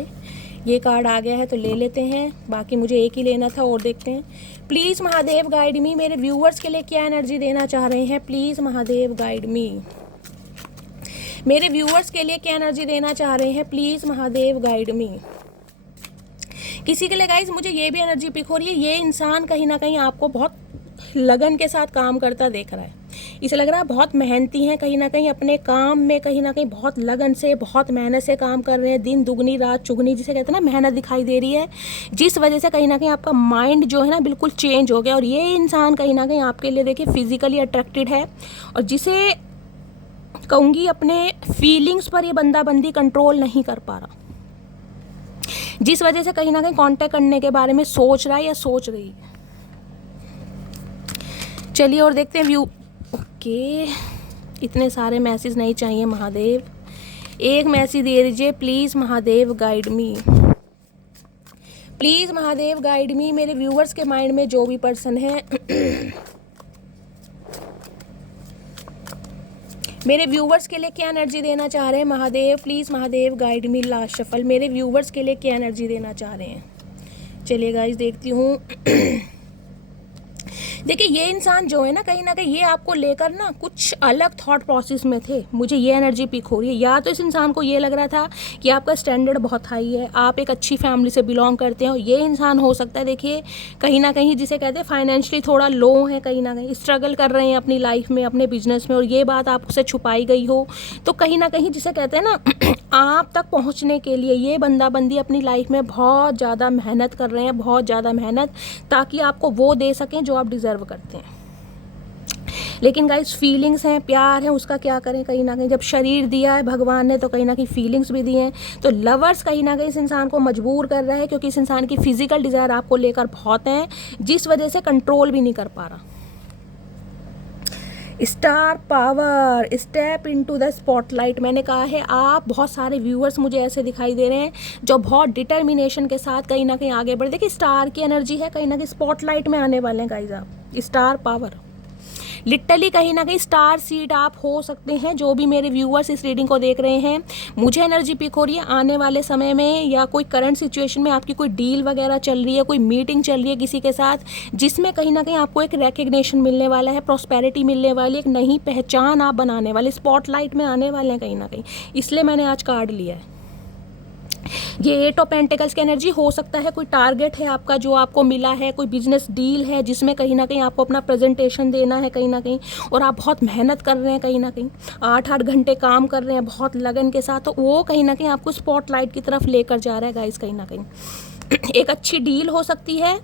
ये कार्ड आ गया है तो ले लेते हैं, बाकी मुझे एक ही लेना था। और देखते हैं, प्लीज़ महादेव गाइड मी, मेरे व्यूअर्स के लिए क्या एनर्जी देना चाह रहे हैं। प्लीज़ महादेव गाइड मी, मेरे व्यूअर्स के लिए क्या एनर्जी देना चाह रहे हैं। प्लीज़ महादेव गाइड मी। किसी के लिए गाइज मुझे ये भी एनर्जी पिक हो रही है, ये इंसान कहीं ना कहीं आपको बहुत लगन के साथ काम करता देख रहा है। इसे लग रहा है बहुत मेहनती हैं, कहीं ना कहीं अपने काम में कहीं ना कहीं बहुत लगन से, बहुत मेहनत से काम कर रहे हैं, दिन दुगनी रात चुगनी, जिसे कहते हैं ना, मेहनत दिखाई दे रही है, जिस वजह से कहीं ना कहीं आपका माइंड जो है ना बिल्कुल चेंज हो गया। और ये इंसान कहीं ना कहीं आपके लिए देखिए फिजिकली अट्रैक्टेड है, और जिसे कहूँगी अपने फीलिंग्स पर ये बंदा बंदी कंट्रोल नहीं कर पा रहा, जिस वजह से कहीं ना कहीं कांटेक्ट करने के बारे में सोच रहा है या सोच रही है। चलिए और देखते हैं व्यू। ओके, इतने सारे मैसेज नहीं चाहिए महादेव, एक मैसेज दे दीजिए please Mahadev guide me. Please Mahadev guide मी, मेरे व्यूअर्स के माइंड में जो भी पर्सन है मेरे व्यूवर्स के लिए क्या एनर्जी देना चाह रहे हैं Mahadev. Please Mahadev guide me. Last shuffle, मेरे व्यूवर्स के लिए क्या एनर्जी देना चाह रहे हैं। चलिए गाइस देखती हूँ। देखिए ये इंसान जो है ना कहीं ये आपको लेकर ना कुछ अलग थॉट प्रोसेस में थे, मुझे ये एनर्जी पिक हो रही है। या तो इस इंसान को ये लग रहा था कि आपका स्टैंडर्ड बहुत हाई है, आप एक अच्छी फैमिली से बिलोंग करते हो। ये इंसान हो सकता है देखिए कहीं ना कहीं जिसे कहते हैं फाइनेंशियली थोड़ा लो है, कहीं ना कहीं स्ट्रगल कर रहे हैं अपनी लाइफ में, अपने बिजनेस में, और ये बात आपसे छुपाई गई हो। तो कहीं ना कहीं जिसे कहते हैं ना आप तक पहुंचने के लिए ये बंदा बंदी अपनी लाइफ में बहुत ज़्यादा मेहनत कर रहे हैं, बहुत ज़्यादा मेहनत, ताकि आपको वो दे सकें जो आप डिज़र्व करते हैं। लेकिन गाइस फीलिंग्स हैं, प्यार है, उसका क्या करें। कहीं ना कहीं जब शरीर दिया है भगवान ने, तो कहीं ना कहीं फीलिंग्स भी दी हैं। तो लवर्स कहीं ना कहीं इस इंसान को मजबूर कर रहा है, क्योंकि इस इंसान की फिजिकल डिज़ायर आपको लेकर बहुत हैं, जिस वजह से कंट्रोल भी नहीं कर पा रहा। Star power, step into the spotlight. मैंने कहा है आप बहुत सारे व्यूअर्स मुझे ऐसे दिखाई दे रहे हैं जो बहुत डिटर्मिनेशन के साथ कहीं ना कहीं आगे बढ़े। देखिए स्टार की एनर्जी है, कहीं ना कहीं स्पॉटलाइट में आने वाले हैं गाइस आप। स्टार पावर लिटरली कहीं ना कहीं स्टार सीड आप हो सकते हैं। जो भी मेरे व्यूअर्स इस रीडिंग को देख रहे हैं, मुझे एनर्जी पिक हो रही है आने वाले समय में, या कोई करंट सिचुएशन में आपकी कोई डील वगैरह चल रही है, कोई मीटिंग चल रही है किसी के साथ, जिसमें कहीं ना कहीं आपको एक रिकग्निशन मिलने वाला है, प्रॉस्पेरिटी मिलने वाली, एक नई पहचान आप बनाने वाले, स्पॉटलाइट में आने वाले हैं कहीं ना कहीं। इसलिए मैंने आज कार्ड लिया है। ये 8 ऑफ पेंटिकल्स की एनर्जी हो सकता है कोई टारगेट है आपका जो आपको मिला है, कोई बिजनेस डील है जिसमें कहीं ना कहीं आपको अपना प्रेजेंटेशन देना है कहीं ना कहीं, और आप बहुत मेहनत कर रहे हैं, कहीं ना कहीं 8-8 घंटे काम कर रहे हैं बहुत लगन के साथ, तो वो कहीं ना कहीं आपको स्पॉटलाइट की तरफ लेकर जा रहा है गाइस। कहीं ना कहीं एक अच्छी डील हो सकती है,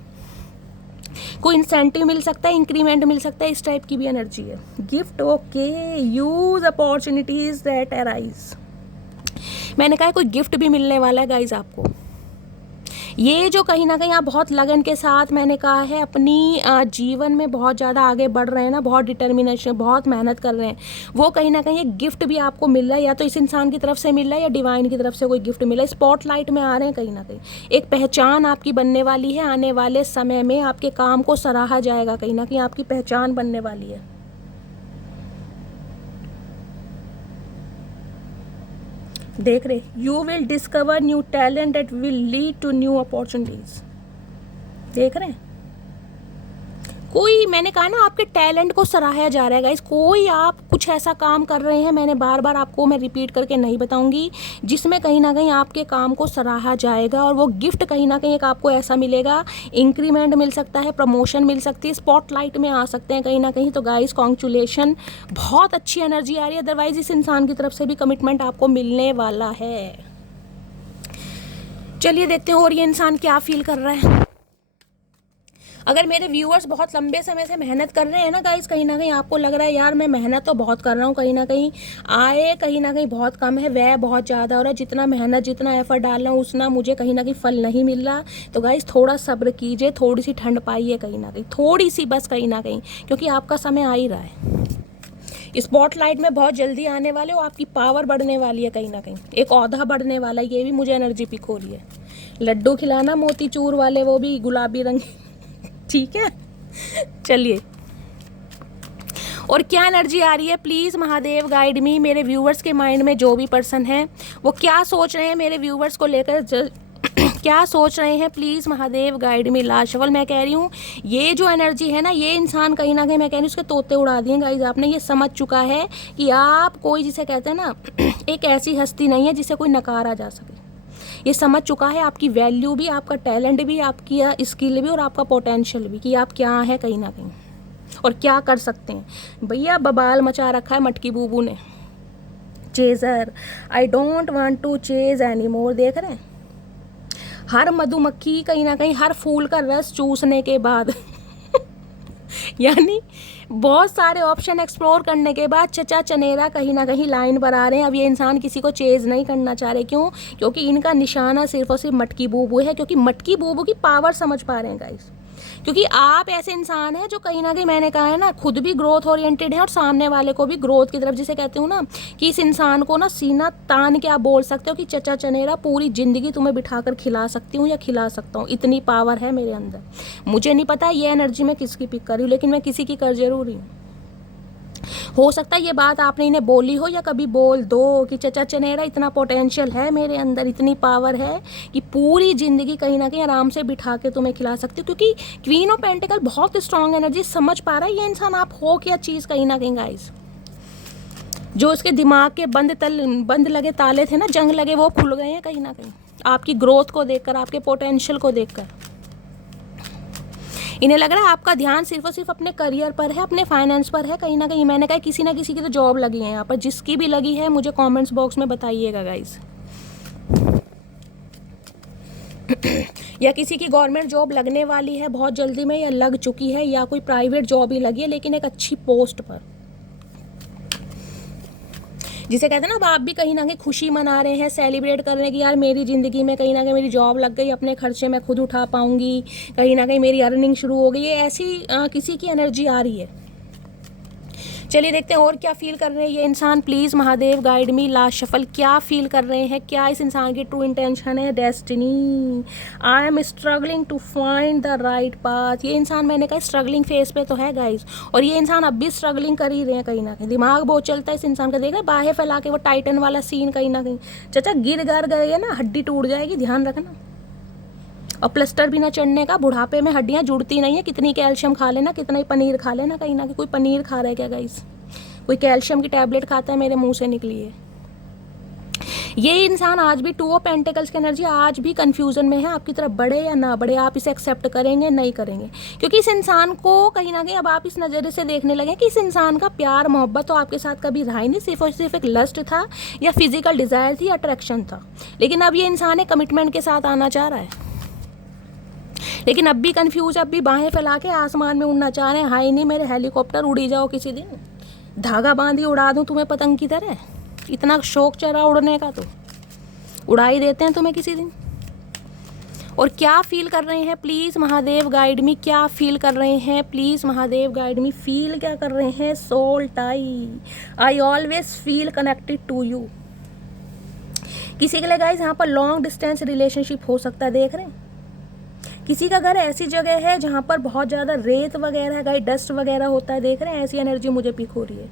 कोई इंसेंटिव मिल सकता है, इंक्रीमेंट मिल सकता है, इस टाइप की भी एनर्जी है। Gift, okay, use opportunities that arise. मैंने कहा कोई गिफ्ट भी मिलने वाला है गाइज आपको। ये जो कहीं ना कहीं आप बहुत लगन के साथ, मैंने कहा है, अपनी जीवन में बहुत ज़्यादा आगे बढ़ रहे हैं ना, बहुत डिटर्मिनेशन, बहुत मेहनत कर रहे हैं, वो कहीं ना कहीं एक गिफ्ट भी आपको मिल रहा है, या तो इस इंसान की तरफ से मिल रहा है या डिवाइन की तरफ से कोई गिफ्ट मिला है। स्पॉटलाइट में आ रहे हैं कहीं ना कहीं, एक पहचान आपकी बनने वाली है। आने वाले समय में आपके काम को सराहा जाएगा, कहीं ना कहीं आपकी पहचान बनने वाली है। देख रहे, you will discover new talent that will lead to new opportunities. देख रहे हैं, कोई, मैंने कहा ना, आपके टैलेंट को सराहा जा रहा है गाइस। कोई आप कुछ ऐसा काम कर रहे हैं, मैंने बार बार आपको मैं रिपीट करके नहीं बताऊंगी, जिसमें कहीं ना कहीं आपके काम को सराहा जाएगा, और वो गिफ्ट कहीं ना कहीं एक आपको ऐसा मिलेगा, इंक्रीमेंट मिल सकता है, प्रमोशन मिल सकती है, स्पॉटलाइट में आ सकते हैं कहीं ना कहीं। तो गाइस कॉन्ग्रेचुलेशन, बहुत अच्छी एनर्जी आ रही है। अदरवाइज इस इंसान की तरफ से भी कमिटमेंट आपको मिलने वाला है। चलिए देखते हैं और ये इंसान क्या फील कर रहा है। अगर मेरे व्यूअर्स बहुत लंबे समय से मेहनत कर रहे हैं ना गाइस, कहीं ना कहीं आपको लग रहा है यार मैं मेहनत तो बहुत कर रहा हूँ, कहीं ना कहीं बहुत कम है, व्यय बहुत ज़्यादा हो रहा है, जितना मेहनत, जितना एफर्ट डाल रहा हूँ उतना मुझे कहीं ना कहीं फल नहीं मिल रहा, तो गाइस थोड़ा सब्र कीजिए, थोड़ी सी ठंड पाइए कहीं ना कहीं, थोड़ी सी बस कहीं ना कहीं, क्योंकि आपका समय आ ही रहा है। स्पॉटलाइट में बहुत जल्दी आने वाले हो, आपकी पावर बढ़ने वाली है, कहीं ना कहीं एक औहदा बढ़ने वाला है, ये भी मुझे एनर्जी पिक हो रही है। लड्डू खिलाना मोतीचूर वाले, वो भी गुलाबी रंग, ठीक है। चलिए, और क्या एनर्जी आ रही है, प्लीज़ महादेव गाइड मी। मेरे व्यूवर्स के माइंड में जो भी पर्सन है वो क्या सोच रहे हैं मेरे व्यूवर्स को लेकर, क्या सोच रहे हैं, please Mahadev guide me. Last सवाल मैं कह रही हूँ, ये जो एनर्जी है ना, ये इंसान कहीं ना कहीं, मैं कह रही हूँ, उसके तोते उड़ा दिए गाइज। आपने ये समझ चुका है कि आप कोई, जिसे कहते हैं ना, एक ऐसी हस्ती नहीं है जिसे कोई नकारा जा सके। ये समझ चुका है आपकी वैल्यू भी, आपका टैलेंट भी, आपकी स्किल भी, और आपका पोटेंशियल भी, कि आप क्या हैं कहीं ना कहीं और क्या कर सकते हैं। भैया बबाल मचा रखा है मटकी बूबू ने। Chaser, I don't want to chase any more. देख रहे हैं, हर मधुमक्खी कहीं ना कहीं हर फूल का रस चूसने के बाद यानी बहुत सारे ऑप्शन एक्सप्लोर करने के बाद चचा चनेरा कहीं ना कहीं लाइन पर आ रहे हैं। अब ये इंसान किसी को चेज नहीं करना चाह रहे, क्यों? क्योंकि इनका निशाना सिर्फ और सिर्फ मटकी बूबू है, क्योंकि मटकी बूबू की पावर समझ पा रहे हैं गाइस। क्योंकि आप ऐसे इंसान हैं जो कहीं ना कहीं, मैंने कहा है ना, खुद भी ग्रोथ ओरिएंटेड है और सामने वाले को भी ग्रोथ की तरफ, जिसे कहते हो ना कि इस इंसान को ना सीना तान के आप बोल सकते हो कि चचा चनेरा पूरी ज़िंदगी तुम्हें बिठाकर खिला सकती हूँ या खिला सकता हूँ, इतनी पावर है मेरे अंदर। मुझे नहीं पता ये एनर्जी मैं किसकी पिक कर रही हूँ, लेकिन मैं किसी की कर जरूर रही हूँ। हो सकता है ये बात आपने इन्हें बोली हो या कभी बोल दो कि चचा चनेरा इतना पोटेंशियल है मेरे अंदर, इतनी पावर है कि पूरी ज़िंदगी कहीं ना कहीं आराम से बिठा के तुम्हें खिला सकती हूँ। क्योंकि क्वीन ऑफ पेंटिकल बहुत स्ट्रॉन्ग एनर्जी, समझ पा रहा है ये इंसान आप हो क्या चीज़ कहीं ना कहीं गाइस। जो इसके दिमाग के बंद लगे ताले थे ना, जंग लगे, वो खुल गए हैं कहीं ना कहीं आपकी ग्रोथ को देखकर, आपके पोटेंशियल को देखकर। इन्हें लग रहा है आपका ध्यान सिर्फ और सिर्फ अपने करियर पर है, अपने फाइनेंस पर है कहीं ना कहीं। मैंने कहा किसी ना किसी की तो जॉब लगी है यहाँ पर, जिसकी भी लगी है मुझे कमेंट्स बॉक्स में बताइएगा गाइस। या किसी की गवर्नमेंट जॉब लगने वाली है बहुत जल्दी में, या लग चुकी है, या कोई प्राइवेट जॉब ही लगी है लेकिन एक अच्छी पोस्ट पर, जिसे कहते हैं ना, अब आप भी कहीं ना कहीं खुशी मना रहे हैं, सेलिब्रेट कर रहे हैं कि यार मेरी ज़िंदगी में कहीं ना कहीं मेरी जॉब लग गई, अपने खर्चे मैं खुद उठा पाऊंगी, कहीं ना कहीं मेरी अर्निंग शुरू हो गई है। ऐसी किसी की एनर्जी आ रही है। चलिए देखते हैं और क्या फील कर रहे हैं ये इंसान। Please Mahadev guide me. Last shuffle, क्या फील कर रहे हैं, क्या इस इंसान की ट्रू इंटेंशन है। Destiny, I am struggling to find the right path. ये इंसान, मैंने कहा, स्ट्रगलिंग फेज पे तो है गाइज, और ये इंसान अब भी स्ट्रगलिंग कर ही रहे हैं कहीं ना कहीं। दिमाग बहुत चलता है इस इंसान का, देखा बाहें फैला के वो टाइटन वाला सीन कहीं ना कहीं। चाचा गिर गए ना, हड्डी टूट जाएगी, ध्यान रखना। और प्लास्टर भी ना चढ़ने का, बुढ़ापे में हड्डियां जुड़ती नहीं है, कितनी कैल्शियम खा लेना, कितना ही पनीर खा लेना कहीं ना कहीं। कोई पनीर खा रहा है क्या गाइस? कोई कैल्शियम की टैबलेट खाता है? मेरे मुंह से निकली है। ये इंसान आज भी 2 ऑफ पेंटिकल्स की एनर्जी, आज भी कंफ्यूजन में है, आपकी तरफ बढ़े या ना बढ़े, आप इसे एक्सेप्ट करेंगे नहीं करेंगे। क्योंकि इस इंसान को कहीं ना कहीं अब आप इस नज़रिए से देखने लगे कि इस इंसान का प्यार मोहब्बत तो आपके साथ कभी रहा ही नहीं, सिर्फ और सिर्फ एक लस्ट था या फिजिकल डिज़ायर थी, अट्रैक्शन था। लेकिन अब ये इंसान एक कमिटमेंट के साथ आना चाह रहा है, लेकिन अब भी कंफ्यूज, अब भी बाहें फैला के आसमान में उड़ना चाह रहे हैं। हाय नहीं मेरे हेलीकॉप्टर, उड़ी जाओ किसी दिन, धागा बांधी उड़ा दूं तुम्हें पतंग की तरह। इतना शौक चढ़ा उड़ने का तो उड़ा ही देते हैं तुम्हें किसी दिन। और क्या फील कर रहे हैं प्लीज़ महादेव गाइड मी, क्या फील कर रहे हैं please Mahadev guide me, feel क्या कर रहे हैं? Soul tie, I always feel connected to you. किसी के लिए गाइज यहाँ पर लॉन्ग डिस्टेंस रिलेशनशिप हो सकता है, देख रहे हैं? किसी का घर ऐसी जगह है जहाँ पर बहुत ज़्यादा रेत वगैरह है गाइस, डस्ट वगैरह होता है, देख रहे हैं? ऐसी एनर्जी मुझे पिक हो रही है।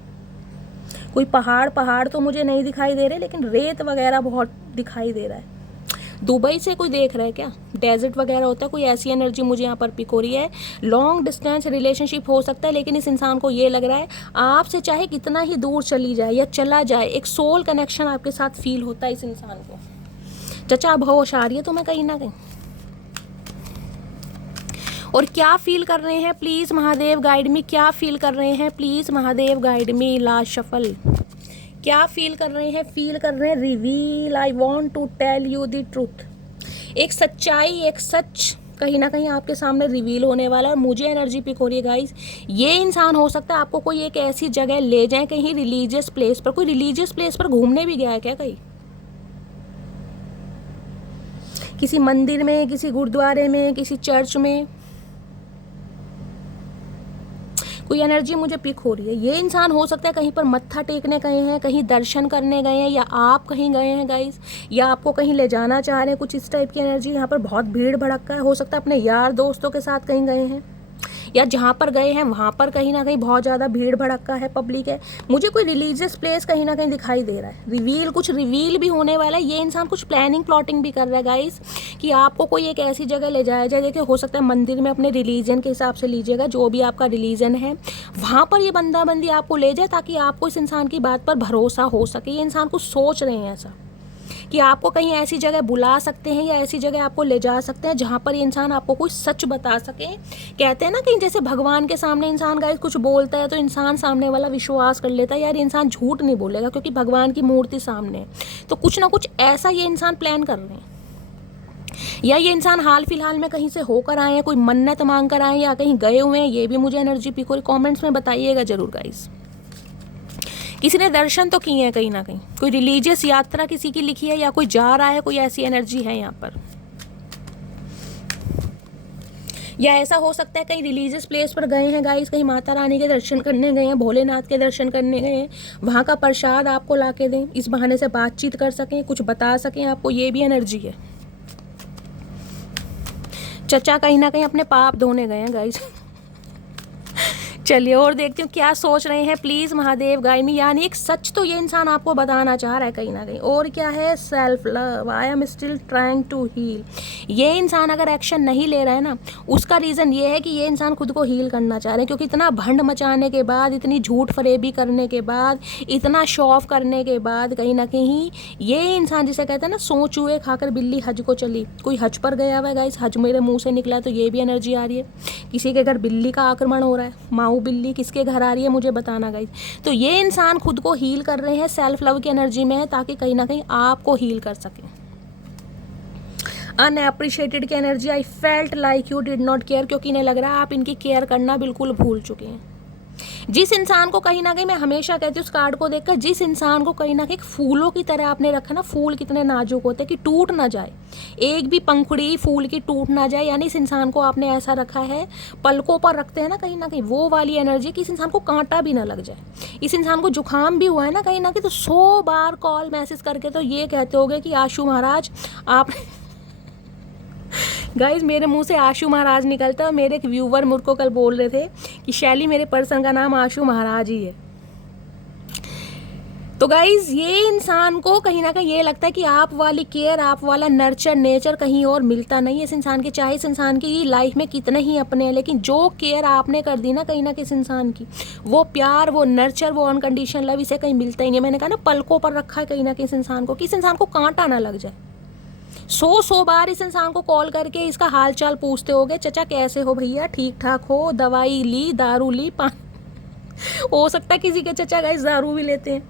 कोई पहाड़ तो मुझे नहीं दिखाई दे रहे, लेकिन रेत वगैरह बहुत दिखाई दे रहा है। दुबई से कोई देख रहा है क्या? डेजर्ट वगैरह होता है, कोई ऐसी एनर्जी मुझे यहाँ पर पिक हो रही है। लॉन्ग डिस्टेंस रिलेशनशिप हो सकता है, लेकिन इस इंसान को ये लग रहा है आपसे चाहे कितना ही दूर चली जाए या चला जाए, एक सोल कनेक्शन आपके साथ फील होता है इस इंसान को। चाचा अब होश आ रही है तुम्हें कहीं ना कहीं। और क्या फील कर रहे हैं प्लीज़ महादेव गाइड मी, क्या फील कर रहे हैं please Mahadev guide me. Last shuffle, क्या फील कर रहे हैं? फील कर रहे हैं reveal, I want to tell you the truth. एक सच्चाई, एक सच कहीं ना कहीं आपके सामने रिवील होने वाला है। मुझे एनर्जी पिक हो रही है गाइस, ये इंसान हो सकता है आपको कोई एक ऐसी जगह ले जाए, कहीं रिलीजियस प्लेस पर। कोई रिलीजियस प्लेस पर घूमने भी गया है क्या कहीं? किसी मंदिर में, किसी गुरुद्वारे में, किसी चर्च में कोई एनर्जी मुझे पिक हो रही है। ये इंसान हो सकता है कहीं पर मत्था टेकने गए हैं, कहीं दर्शन करने गए हैं, या आप कहीं गए हैं गाइस, या आपको कहीं ले जाना चाह रहे हैं, कुछ इस टाइप की एनर्जी। यहाँ पर बहुत भीड़ भड़का है, हो सकता है अपने यार दोस्तों के साथ कहीं गए हैं, या जहाँ पर गए हैं वहाँ पर कहीं ना कहीं बहुत ज़्यादा भीड़ भड़का है, पब्लिक है। मुझे कोई रिलीजियस प्लेस कहीं ना कहीं दिखाई दे रहा है। रिवील, कुछ रिवील भी होने वाला है। ये इंसान कुछ प्लानिंग प्लॉटिंग भी कर रहा है गाइस, कि आपको कोई एक ऐसी जगह ले जाया जाए। देखिए, हो सकता है मंदिर में, अपने रिलीजन के हिसाब से लीजिएगा, जो भी आपका रिलीजन है वहाँ पर ये बंदी आपको ले जाए, ताकि आपको इस इंसान की बात पर भरोसा हो सके। ये इंसान कुछ सोच रहे हैं ऐसा, कि आपको कहीं ऐसी जगह बुला सकते हैं, या ऐसी जगह आपको ले जा सकते हैं जहाँ पर ये इंसान आपको कोई सच बता सके। कहते हैं ना, कहीं जैसे भगवान के सामने इंसान गाइस कुछ बोलता है तो इंसान सामने वाला विश्वास कर लेता है, यार ये इंसान झूठ नहीं बोलेगा क्योंकि भगवान की मूर्ति सामने है। तो कुछ ना कुछ ऐसा ये इंसान प्लान कर रहे हैं, या ये इंसान हाल फिलहाल में कहीं से होकर आए हैं, कोई मन्नत मांग कर आए हैं, या कहीं गए हुए हैं। ये भी मुझे एनर्जी पिक हो रही, कमेंट्स में बताइएगा जरूर गाइस। किसी ने दर्शन तो किए हैं कहीं ना कहीं, कोई रिलीजियस यात्रा किसी की लिखी है, या कोई जा रहा है, कोई ऐसी एनर्जी है यहाँ पर। या ऐसा हो सकता है कहीं रिलीजियस प्लेस पर गए हैं गाइस, कहीं माता रानी के दर्शन करने गए हैं, भोलेनाथ के दर्शन करने गए हैं, वहाँ का प्रसाद आपको ला के दें, इस बहाने से बातचीत कर सकें, कुछ बता सकें आपको। ये भी एनर्जी है। चचा कहीं ना कहीं अपने पाप धोने गए हैं गाइस। चलिए और देखती हूँ क्या सोच रहे हैं प्लीज़ महादेव गाइड मी। यानी एक सच तो ये इंसान आपको बताना चाह रहा है कहीं ना कहीं। और क्या है? Self love, I am still trying to heal. ये इंसान अगर एक्शन नहीं ले रहा है ना, उसका रीज़न ये है कि ये इंसान खुद को हील करना चाह रहे हैं। क्योंकि इतना भंड मचाने के बाद, इतनी झूठ फरेबी करने के बाद, इतना शो ऑफ करने के बाद, कहीं ना कहीं ये इंसान, जिसे कहते हैं ना, सो चूहे खाकर बिल्ली हज को चली। कोई हज पर गया हुआ है गाइस, हज मेरे मुँह से निकला, तो ये भी एनर्जी आ रही है। किसी के घर बिल्ली का आक्रमण हो रहा है, माऊ बिल्ली किसके घर आ रही है मुझे बताना गाइस। तो ये इंसान खुद को हील कर रहे हैं, सेल्फ लव की एनर्जी में है, ताकि कहीं ना कहीं आपको हील कर सके। अनएप्रिशिएटेड की energy, I felt like you did not care, क्योंकि इन्हें लग रहा है आप इनकी केयर करना बिल्कुल भूल चुके हैं। जिस इंसान को कहीं ना कहीं, मैं हमेशा कहती हूँ उस कार्ड को देखकर, जिस इंसान को कहीं ना कहीं फूलों की तरह आपने रखा ना, फूल कितने नाजुक होते हैं कि टूट ना जाए, एक भी पंखुड़ी फूल की टूट ना जाए, यानी इस इंसान को आपने ऐसा रखा है, पलकों पर रखते हैं ना कहीं वो वाली एनर्जी, कि इस इंसान को कांटा भी ना लग जाए। इस इंसान को जुकाम भी हुआ है ना कहीं ना कहीं, तो 100 बार कॉल मैसेज करके तो ये कहते होगे कि आशु महाराज आप गाइज मेरे मुंह से आशु महाराज निकलता है। मेरे एक व्यूवर मुझको कल बोल रहे थे कि शैली मेरे पर्सन का नाम आशु महाराज ही है। तो गाइज ये इंसान को कहीं ना कहीं ये लगता है कि आप वाली केयर, आप वाला नर्चर नेचर कहीं और मिलता नहीं है इस इंसान के। चाहे इस इंसान की लाइफ में कितने ही अपने हैं, लेकिन जो केयर आपने कर दी ना कहीं ना किस इंसान की, वो प्यार, वो नर्चर, वो अनकंडीशनल लव, इसे कहीं मिलता ही नहीं। मैंने कहा ना, पलकों पर रखा है कहीं ना किस इंसान को, किस इंसान को कांटा ना लग जाए। 100 बार इस इंसान को कॉल करके इसका हाल चाल पूछते होगे, चचा कैसे हो भैया, ठीक ठाक हो, दवाई ली, दारू ली, पानी हो सकता है किसी के चचा गाइस दारू भी लेते हैं।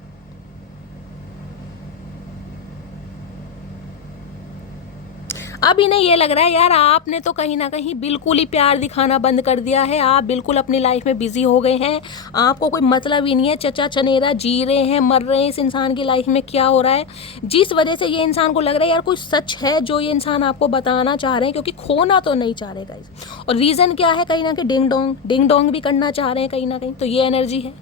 अब इन्हें ये लग रहा है यार आपने तो कहीं ना कहीं बिल्कुल ही प्यार दिखाना बंद कर दिया है, आप बिल्कुल अपनी लाइफ में बिजी हो गए हैं, आपको कोई मतलब ही नहीं है, चचा चनेरा जी रहे हैं, मर रहे हैं, इस इंसान की लाइफ में क्या हो रहा है, जिस वजह से ये इंसान को लग रहा है यार कोई सच है जो ये इंसान आपको बताना चाह रहे हैं, क्योंकि खोना तो नहीं चाह रहे गाइस। और रीज़न क्या है, कहीं ना कहीं डिंग डोंग भी करना चाह रहे हैं कहीं ना कहीं, तो ये एनर्जी है।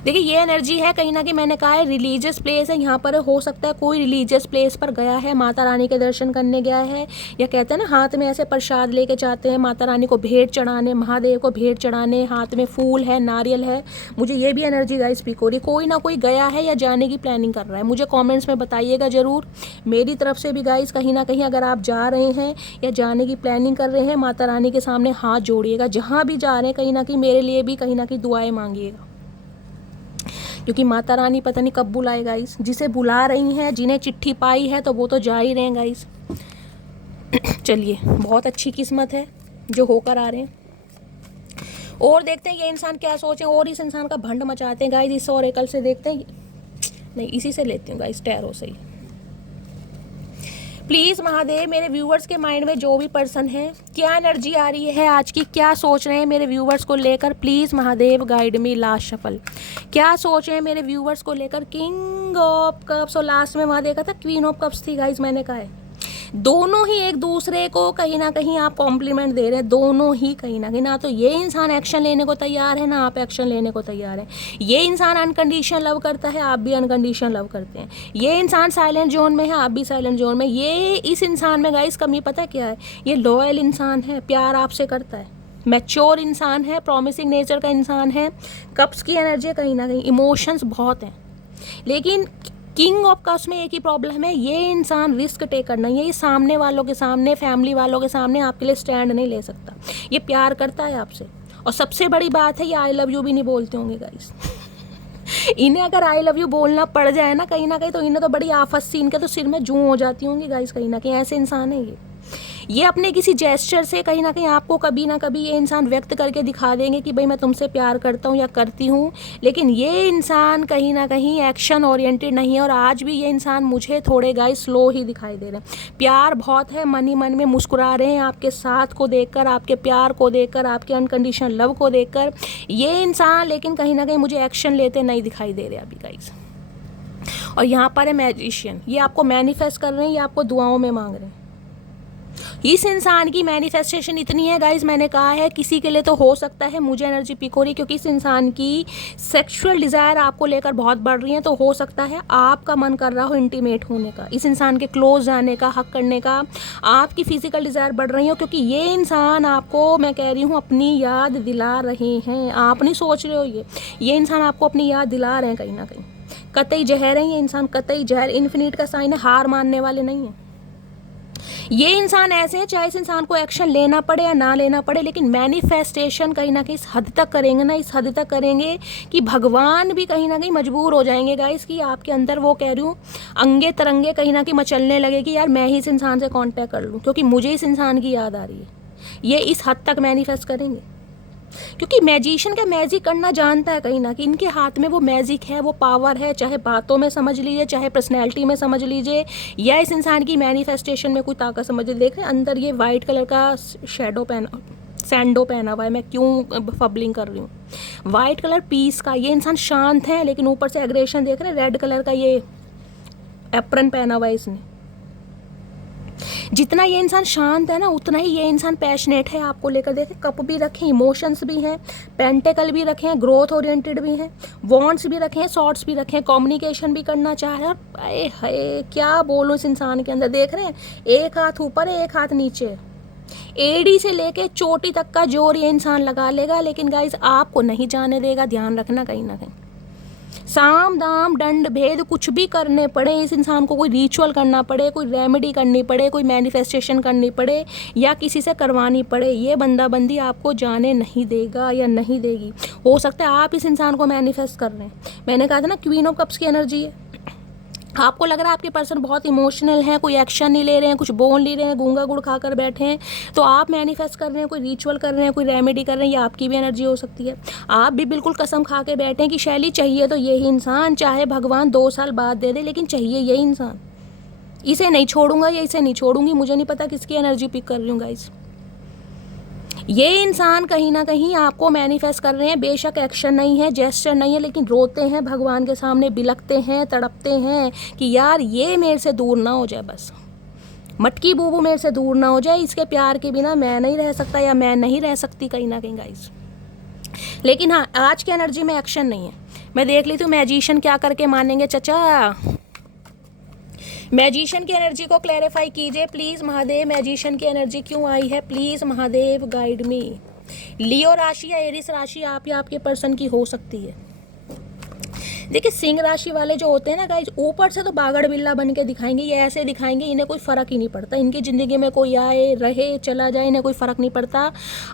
देखिए ये एनर्जी है कहीं ना कहीं, मैंने कहा है रिलीजियस प्लेस है, यहाँ पर हो सकता है कोई रिलीजियस प्लेस पर गया है, माता रानी के दर्शन करने गया है, या कहते हैं ना हाथ में ऐसे प्रसाद लेके जाते हैं माता रानी को भेंट चढ़ाने, महादेव को भेंट चढ़ाने, हाथ में फूल है, नारियल है, मुझे ये भी एनर्जी गाइस स्पीक हो रही, कोई ना कोई गया है या जाने की प्लानिंग कर रहा है। मुझे कॉमेंट्स में बताइएगा ज़रूर, मेरी तरफ से भी गाइस कहीं ना कहीं अगर आप जा रहे हैं या जाने की प्लानिंग कर रहे हैं, माता रानी के सामने हाथ जोड़िएगा, जहाँ भी जा रहे हैं कहीं ना कहीं मेरे लिए भी कहीं ना कहीं दुआएं मांगिएगा, क्योंकि माता रानी पता नहीं कब बुलाए गाइस, जिसे बुला रही हैं, जिन्हें चिट्ठी पाई है तो वो तो जा ही रहे हैं गाइस। चलिए बहुत अच्छी किस्मत है जो होकर आ रहे हैं, और देखते हैं ये इंसान क्या सोचे, और इस इंसान का भंड मचाते हैं गाइस, इस ओरेकल से देखते हैं, नहीं इसी से लेती हूँ गाइस, टैरो से ही। प्लीज़ महादेव मेरे व्यूवर्स के माइंड में जो भी पर्सन है, क्या एनर्जी आ रही है आज की, क्या सोच रहे हैं मेरे व्यूवर्स को लेकर, please Mahadev guide me last shuffle, क्या सोच रहे हैं मेरे व्यूवर्स को लेकर। किंग ऑफ कप्स और लास्ट में वहाँ देखा था क्वीन ऑफ कप्स थी गाइज, मैंने कहा है दोनों ही एक दूसरे को कहीं ना कहीं आप कॉम्प्लीमेंट दे रहे हैं, दोनों ही कहीं ना तो ये इंसान एक्शन लेने को तैयार है, ना आप एक्शन लेने को तैयार हैं। ये इंसान अनकंडीशनल लव करता है, आप भी अनकंडीशनल लव करते हैं। ये इंसान साइलेंट जोन में है, आप भी साइलेंट जोन में। ये इस इंसान में गाइस कमी पता है क्या है, ये लॉयल इंसान है, प्यार आपसे करता है, मैच्योर इंसान है, प्रॉमिसिंग नेचर का इंसान है, कप्स की एनर्जी कहीं ना कहीं, इमोशंस बहुत हैं। लेकिन किंग ऑफ कप्स में एक ही प्रॉब्लम है, ये इंसान रिस्क टेकर नहीं है, ये सामने वालों के सामने, फैमिली वालों के सामने आपके लिए स्टैंड नहीं ले सकता। ये प्यार करता है आपसे, और सबसे बड़ी बात है ये आई लव यू भी नहीं बोलते होंगे गाइस। इन्हें अगर आई लव यू बोलना पड़ जाए ना कहीं तो इन्हें तो बड़ी आफत सी, इनके तो सिर में जूं हो जाती होंगी गाइस, कहीं ना कहीं ऐसे इंसान है ये अपने किसी जेस्चर से कहीं ना कहीं आपको कभी ना कभी ये इंसान व्यक्त करके दिखा देंगे कि भाई मैं तुमसे प्यार करता हूँ या करती हूँ, लेकिन ये इंसान कहीं ना कहीं एक्शन ओरिएंटेड नहीं है। और आज भी ये इंसान मुझे थोड़े गाइस स्लो ही दिखाई दे रहे हैं। प्यार बहुत है, मन ही मन में मुस्कुरा रहे हैं आपके साथ को देखकर, आपके प्यार को देखकर, आपके अनकंडीशनल लव को देखकर ये इंसान, लेकिन कहीं ना कहीं मुझे एक्शन लेते नहीं दिखाई दे रहे अभी गाइस। और यहाँ पर है मैजिशियन, ये आपको मैनिफेस्ट कर रहे हैं, ये आपको दुआओं में मांग रहे हैं। इस इंसान की मैनिफेस्टेशन इतनी है गाइज, मैंने कहा है किसी के लिए तो हो सकता है, मुझे एनर्जी पिक हो रही है क्योंकि इस इंसान की सेक्सुअल डिज़ायर आपको लेकर बहुत बढ़ रही है, तो हो सकता है आपका मन कर रहा हो इंटीमेट होने का, इस इंसान के क्लोज जाने का, हक करने का, आपकी फिजिकल डिज़ायर बढ़ रही हो, क्योंकि ये इंसान आपको, मैं कह रही हूँ, अपनी याद दिला रहे हैं। आप नहीं सोच रहे हो, ये इंसान आपको अपनी याद दिला रहे हैं कहीं ना कहीं। कतई जहर है ये इंसान, कतई जहर, इन्फिनिट का साइन है, हार मानने वाले नहीं हैं ये इंसान। ऐसे हैं चाहे इस इंसान को एक्शन लेना पड़े या ना लेना पड़े, लेकिन मैनिफेस्टेशन कहीं ना कहीं इस हद तक करेंगे ना, इस हद तक करेंगे कि भगवान भी कहीं ना कहीं मजबूर हो जाएंगे गाइस, कि आपके अंदर वो कह रही हूँ अंगे तरंगे कहीं ना कहीं मचलने लगे कि यार मैं ही इस इंसान से कांटेक्ट कर लूँ, क्योंकि मुझे इस इंसान की याद आ रही है। ये इस हद तक मैनिफेस्ट करेंगे, क्योंकि मैजिशियन का मैजिक करना जानता है कहीं ना कि इनके हाथ में वो मैजिक है, वो पावर है, चाहे बातों में समझ लीजिए, चाहे पर्सनैलिटी में समझ लीजिए, या इस इंसान की मैनिफेस्टेशन में कोई ताकत समझ लीजिए। देख रहे हैं अंदर ये वाइट कलर का सैंडो पहना हुआ है, मैं क्यों फबलिंग कर रही हूँ, वाइट कलर पीस का। ये इंसान शांत है, लेकिन ऊपर से एग्रेशन देख रहे हैं, रेड कलर का ये एप्रन पहना हुआ है इसने। जितना ये इंसान शांत है ना, उतना ही ये इंसान पैशनेट है आपको लेकर। देखें कप भी रखे, इमोशंस भी हैं, पेंटेकल भी रखे हैं, ग्रोथ ओरिएंटेड भी हैं, वॉन्ट्स भी रखे हैं, शॉर्ट्स भी रखे हैं, कम्युनिकेशन भी करना चाह रहे हैं। और अरे है क्या बोलूँ इस इंसान के अंदर, देख रहे हैं एक हाथ ऊपर है, एक हाथ नीचे, एड़ी से लेके चोटी तक का जोर ये इंसान लगा लेगा, लेकिन गाइज आपको नहीं जाने देगा। ध्यान रखना कहीं ना कहीं साम दाम दंड भेद कुछ भी करने पड़े, इस इंसान को कोई रिचुअल करना पड़े, कोई रेमेडी करनी पड़े, कोई मैनिफेस्टेशन करनी पड़े, या किसी से करवानी पड़े, ये बंदा बंदी आपको जाने नहीं देगा या नहीं देगी। हो सकता है आप इस इंसान को मैनिफेस्ट कर रहे हैं। मैंने कहा था ना क्वीन ऑफ कप्स की एनर्जी है। आपको लग रहा है आपके पर्सन बहुत इमोशनल है, कोई एक्शन नहीं ले रहे हैं, कुछ बोल नहीं रहे हैं, गूंगा गुड़ खाकर बैठे हैं, तो आप मैनिफेस्ट कर रहे हैं, कोई रिचुअल कर रहे हैं, कोई रेमेडी कर रहे हैं, ये आपकी भी एनर्जी हो सकती है। आप भी बिल्कुल कसम खा के बैठे हैं कि शैली चाहिए तो यही इंसान, चाहे भगवान 2 साल बाद दे दे, लेकिन चाहिए यही इंसान। इसे नहीं छोड़ूंगा या इसे नहीं छोड़ूंगी, मुझे नहीं पता किसकी एनर्जी पिक कर रही हूँ गाइस। ये इंसान कहीं ना कहीं आपको मैनिफेस्ट कर रहे हैं, बेशक एक्शन नहीं है, जेस्चर नहीं है, लेकिन रोते हैं भगवान के सामने, बिलखते हैं, तड़पते हैं कि यार ये मेरे से दूर ना हो जाए, बस मटकी बूबू मेरे से दूर ना हो जाए, इसके प्यार के बिना मैं नहीं रह सकता या मैं नहीं रह सकती कहीं ना कहीं गाइस। लेकिन हाँ, आज की एनर्जी में एक्शन नहीं है। मैं देख ली हूँ मैजिशियन क्या करके मानेंगे चचा। मैजिशियन की एनर्जी को क्लैरिफाई कीजिए प्लीज़ महादेव, मैजिशियन की एनर्जी क्यों आई है प्लीज़ महादेव, गाइड मी। लियो राशि या एरिस राशि आप या आपके पर्सन की हो सकती है। देखिए सिंह राशि वाले जो होते हैं ना गाइज, ऊपर से तो बागड़ बिल्ला बन के दिखाएंगे, ये ऐसे दिखाएंगे, इन्हें कोई फ़र्क ही नहीं पड़ता, इनकी ज़िंदगी में कोई आए रहे चला जाए इन्हें कोई फ़र्क नहीं पड़ता।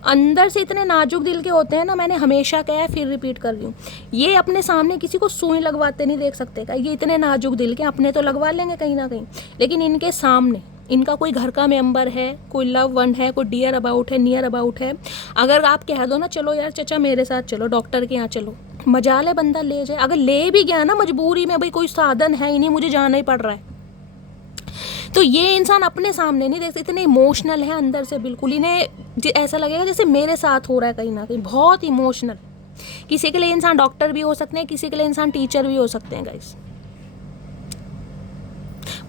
अंदर से इतने नाजुक दिल के होते हैं ना, मैंने हमेशा कहा है, फिर रिपीट कर रही हूँ, ये अपने सामने किसी को सुई लगवाते नहीं देख सकते का, ये इतने नाजुक दिल के, अपने तो लगवा लेंगे कहीं ना कहीं, लेकिन इनके सामने इनका कोई घर का मेंबर है, कोई लव वन है, कोई डियर अबाउट है, नियर अबाउट है, अगर आप कह दो ना चलो यार चचा मेरे साथ चलो डॉक्टर के यहाँ चलो, मजाल है बंदा ले जाए। अगर ले भी गया ना मजबूरी में, भाई कोई साधन है ही नहीं, मुझे जाना ही पड़ रहा है, तो ये इंसान अपने सामने नहीं देखते, इतने इमोशनल है अंदर से, बिल्कुल इन्हें ऐसा लगेगा जैसे मेरे साथ हो रहा है कहीं ना कहीं, बहुत इमोशनल। किसी के लिए इंसान डॉक्टर भी हो सकते हैं, किसी के लिए इंसान टीचर भी हो सकते हैं गाइस।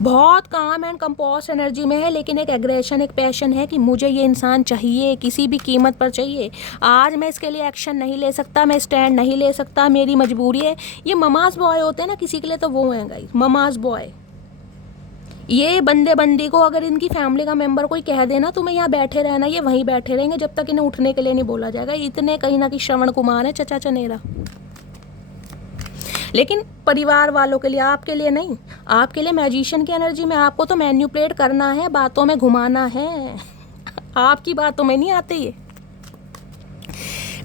बहुत काम एंड कंपोस्ट एनर्जी में है, लेकिन एक एग्रेशन, एक पैशन है कि मुझे ये इंसान चाहिए, किसी भी कीमत पर चाहिए। आज मैं इसके लिए एक्शन नहीं ले सकता, मैं स्टैंड नहीं ले सकता, मेरी मजबूरी है। ये ममाज बॉय होते हैं ना किसी के लिए, तो वो हैं गाइस ममाज बॉय। ये बंदे बंदी को अगर इनकी फैमिली का मेंबर कोई कह देना तुम्हें यहाँ बैठे रहना, ये वहीं बैठे रहेंगे जब तक इन्हें उठने के लिए नहीं बोला जाएगा। इतने कहीं ना कहीं श्रवण कुमार है चचा चनेरा। लेकिन परिवार वालों के लिए, आपके लिए नहीं, आपके लिए मैजिशियन की एनर्जी में आपको तो मैन्युपुलेट करना है, बातों में घुमाना है, आपकी बातों में नहीं आते ये।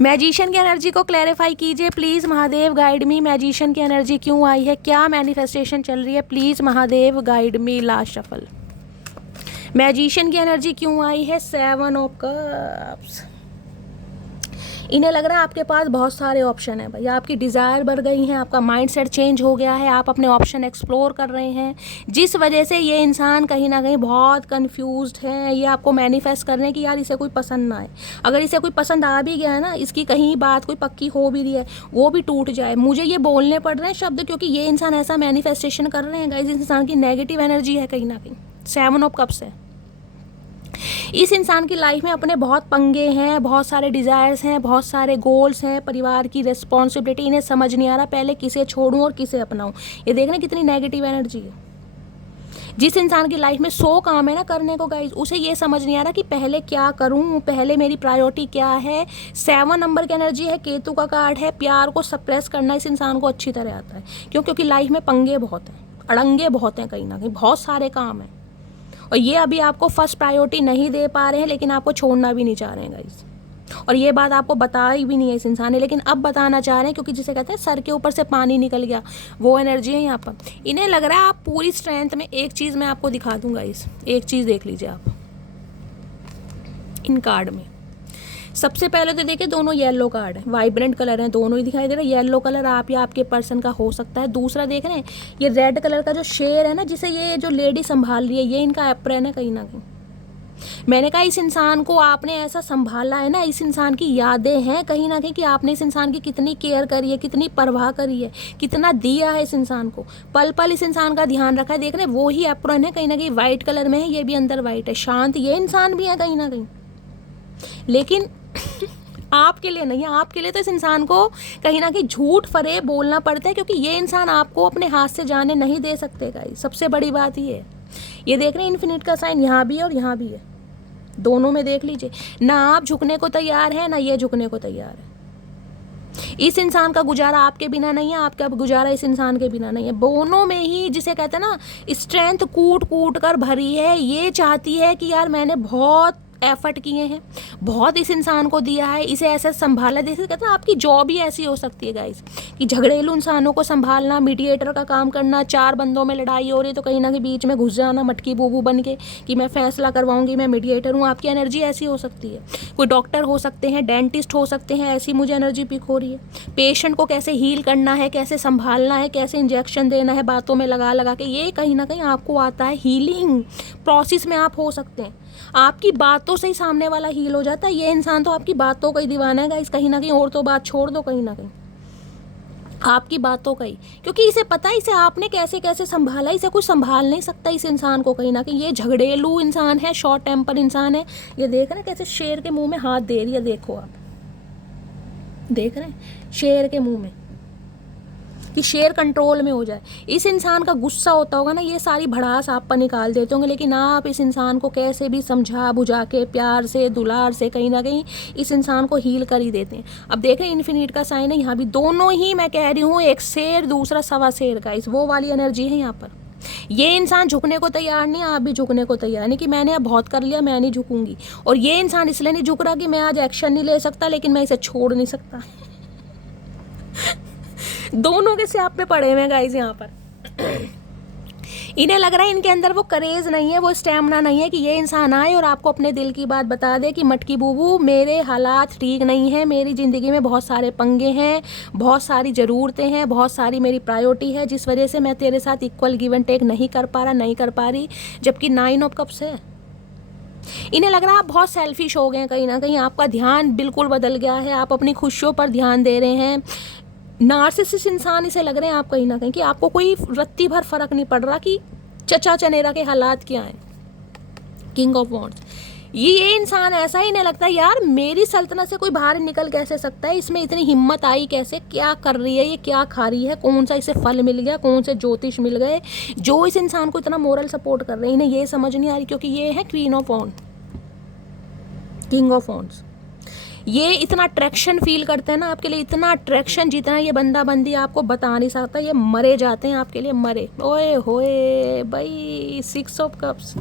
मैजिशियन की एनर्जी को क्लैरिफाई कीजिए please Mahadev, guide me. Magician की एनर्जी क्यों आई है, क्या मैनिफेस्टेशन चल रही है, please Mahadev guide me. Last shuffle, magician की एनर्जी क्यों आई है, 7 ऑफ कप्स। इन्हें लग रहा है आपके पास बहुत सारे ऑप्शन हैं भाई, आपकी डिज़ायर बढ़ गई हैं, आपका माइंडसेट चेंज हो गया है, आप अपने ऑप्शन एक्सप्लोर कर रहे हैं, जिस वजह से ये इंसान कहीं ना कहीं बहुत कंफ्यूज्ड है। ये आपको मैनिफेस्ट कर रहे हैं कि यार इसे कोई पसंद ना आए, अगर इसे कोई पसंद आ भी गया है ना, इसकी कहीं बात कोई पक्की हो भी रही है, वो भी टूट जाए। मुझे ये बोलने पड़ रहे हैं शब्द क्योंकि ये इंसान ऐसा मैनिफेस्टेशन कर रहे हैं गाइस, इस इंसान की नेगेटिव एनर्जी है कहीं ना कहीं, 7 ऑफ कप्स है। इस इंसान की लाइफ में अपने बहुत पंगे हैं, बहुत सारे डिज़ायर्स हैं, बहुत सारे गोल्स हैं, परिवार की रिस्पॉन्सिबिलिटी, इन्हें समझ नहीं आ रहा पहले किसे छोड़ूं और किसे अपनाऊं। ये देखना कितनी नेगेटिव एनर्जी है। जिस इंसान की लाइफ में 100 काम है ना करने को गाइज, उसे ये समझ नहीं आ रहा कि पहले क्या करूं, पहले मेरी प्रायोरिटी क्या है। 7 नंबर की एनर्जी है, केतु का कार्ड है, प्यार को सप्रेस करना इस इंसान को अच्छी तरह आता है। क्योंकि लाइफ में पंगे बहुत हैं, अड़ंगे बहुत हैं, कहीं ना कहीं बहुत सारे काम हैं, और ये अभी आपको फर्स्ट प्रायोरिटी नहीं दे पा रहे हैं, लेकिन आपको छोड़ना भी नहीं चाह रहे हैं गाइस। और ये बात आपको बताई भी नहीं है इस इंसान ने, लेकिन अब बताना चाह रहे हैं, क्योंकि जिसे कहते हैं सर के ऊपर से पानी निकल गया, वो एनर्जी है यहाँ पर। इन्हें लग रहा है आप पूरी स्ट्रेंथ में। एक चीज़ मैं आपको दिखा दूंगा, इस एक चीज़ देख लीजिए आप इन कार्ड में। सबसे पहले तो देखिए दोनों येलो कार्ड है, वाइब्रेंट कलर हैं, दोनों ही दिखाई दे रहा है। येलो कलर आप या आपके पर्सन का हो सकता है। दूसरा देख रहे हैं ये रेड कलर का जो शेर है ना, जिसे ये जो लेडी संभाल रही है, ये इनका एप्रन है कहीं ना कहीं। मैंने कहा इस इंसान को आपने ऐसा संभाला है ना, इस इंसान की यादें हैं कहीं ना कहीं कि आपने इस इंसान की कितनी केयर करी है, कितनी परवाह करी है, कितना दिया है इस इंसान को, पल पल इस इंसान का ध्यान रखा है। देख रहे हैं वो ही एप्रन है कहीं ना कहीं, वाइट कलर में है, ये भी अंदर वाइट है, शांत ये इंसान भी है कहीं ना कहीं। लेकिन आपके लिए नहीं है, आपके लिए तो इस इंसान को कहीं ना कहीं झूठ फरेब बोलना पड़ता है, क्योंकि ये इंसान आपको अपने हाथ से जाने नहीं दे सकते गाइस। सबसे बड़ी बात ये है। ये देख रहे हैं इन्फिनिट का साइन यहाँ भी है और यहाँ भी है, दोनों में देख लीजिए। ना आप झुकने को तैयार है, ना ये झुकने को तैयार है। इस इंसान का गुजारा आपके बिना नहीं है, आपका गुजारा इस इंसान के बिना नहीं है। दोनों में ही जिसे कहते हैं ना स्ट्रेंथ कूट कूट कर भरी है। ये चाहती है कि यार मैंने बहुत एफर्ट किए हैं, बहुत इस इंसान को दिया है, इसे ऐसे संभाला। जैसे कहते हैं आपकी जॉब ही ऐसी हो सकती है गाइस कि झगड़ेलू इंसानों को संभालना, मीडिएटर का काम करना, 4 बंदों में लड़ाई हो रही तो कहीं ना कहीं बीच में घुस जाना मटकी बूबू बन के कि मैं फैसला करवाऊंगी, मैं मीडिएटर हूँ। आपकी एनर्जी ऐसी हो सकती है। कोई डॉक्टर हो सकते हैं, डेंटिस्ट हो सकते हैं, ऐसी मुझे एनर्जी पिक हो रही है। पेशेंट को कैसे हील करना है, कैसे संभालना है, कैसे इंजेक्शन देना है बातों में लगा लगा के, ये कहीं ना कहीं आपको आता है। हीलिंग प्रोसेस में आप हो सकते हैं। आपकी बातों से ही सामने वाला हील हो जाता है। ये इंसान तो आपकी बातों का ही दीवाना है गाइस, कहीं ना कहीं। और तो बात छोड़ दो, कहीं ना कहीं आपकी बातों का ही, क्योंकि इसे पता है इसे आपने कैसे कैसे संभाला। इसे कोई संभाल नहीं सकता इस इंसान को, कहीं ना कहीं। ये झगड़ेलू इंसान है, शॉर्ट टेम्पर इंसान है। ये देख रहे हैं कैसे शेर के मुंह में हाथ दे रही है, देखो आप देख रहे हैं शेर के मुंह में, कि शेर कंट्रोल में हो जाए। इस इंसान का गुस्सा होता होगा ना, ये सारी भड़ास आप पर निकाल देते होंगे, लेकिन आप इस इंसान को कैसे भी समझा बुझा के, प्यार से, दुलार से, कहीं ना कहीं इस इंसान को हील कर ही देते हैं। अब देख रहे हैं इन्फिनिट का साइन है यहाँ भी, दोनों ही मैं कह रही हूँ, एक शेर दूसरा सवा शेर का, इस वो वाली एनर्जी है यहाँ पर। ये इंसान झुकने को तैयार नहीं, आप भी झुकने को तैयार नहीं कि मैंने अब बहुत कर लिया, मैं नहीं झुकूंगी। और ये इंसान इसलिए नहीं झुक रहा कि मैं आज एक्शन नहीं ले सकता, लेकिन मैं इसे छोड़ नहीं सकता। दोनों के स्याप पे पड़े हुए गाइस यहाँ पर। इन्हें लग रहा है इनके अंदर वो करेज नहीं है, वो स्टेमिना नहीं है कि ये इंसान आए और आपको अपने दिल की बात बता दे कि मटकी बूबू मेरे हालात ठीक नहीं है, मेरी ज़िंदगी में बहुत सारे पंगे हैं, बहुत सारी ज़रूरतें हैं, बहुत सारी मेरी प्रायोरिटी है, जिस वजह से मैं तेरे साथ इक्वल गिव एंड टेक नहीं कर पा रही। जबकि 9 ऑफ कप्स है। इन्हें लग रहा है आप बहुत सेल्फिश हो गए हैं, कहीं ना कहीं आपका ध्यान बिल्कुल बदल गया है, आप अपनी खुशियों पर ध्यान दे रहे हैं। नार्सिसिस्ट इंसान इसे लग रहे हैं आप कहीं ना कहीं कि आपको कोई रत्ती भर फर्क नहीं पड़ रहा कि चचा चनेरा के हालात क्या हैं। किंग ऑफ वॉन्ड्स, ये इंसान ऐसा ही नहीं लगता यार मेरी सल्तनत से कोई बाहर निकल कैसे सकता है, इसमें इतनी हिम्मत आई कैसे, क्या कर रही है ये, क्या खा रही है, कौन सा इसे फल मिल गया, कौन से ज्योतिष मिल गए जो इस इंसान को इतना मोरल सपोर्ट कर रहे हैं। इन्हें ये समझ नहीं आ रही, क्योंकि ये है queen of wand, king of wands. ये इतना अट्रैक्शन फील करते हैं ना आपके लिए, इतना अट्रैक्शन जितना ये बंदा बंदी आपको बता नहीं सकता। ये मरे जाते हैं आपके लिए, मरे। ओए होए भाई, 6 ऑफ कप्स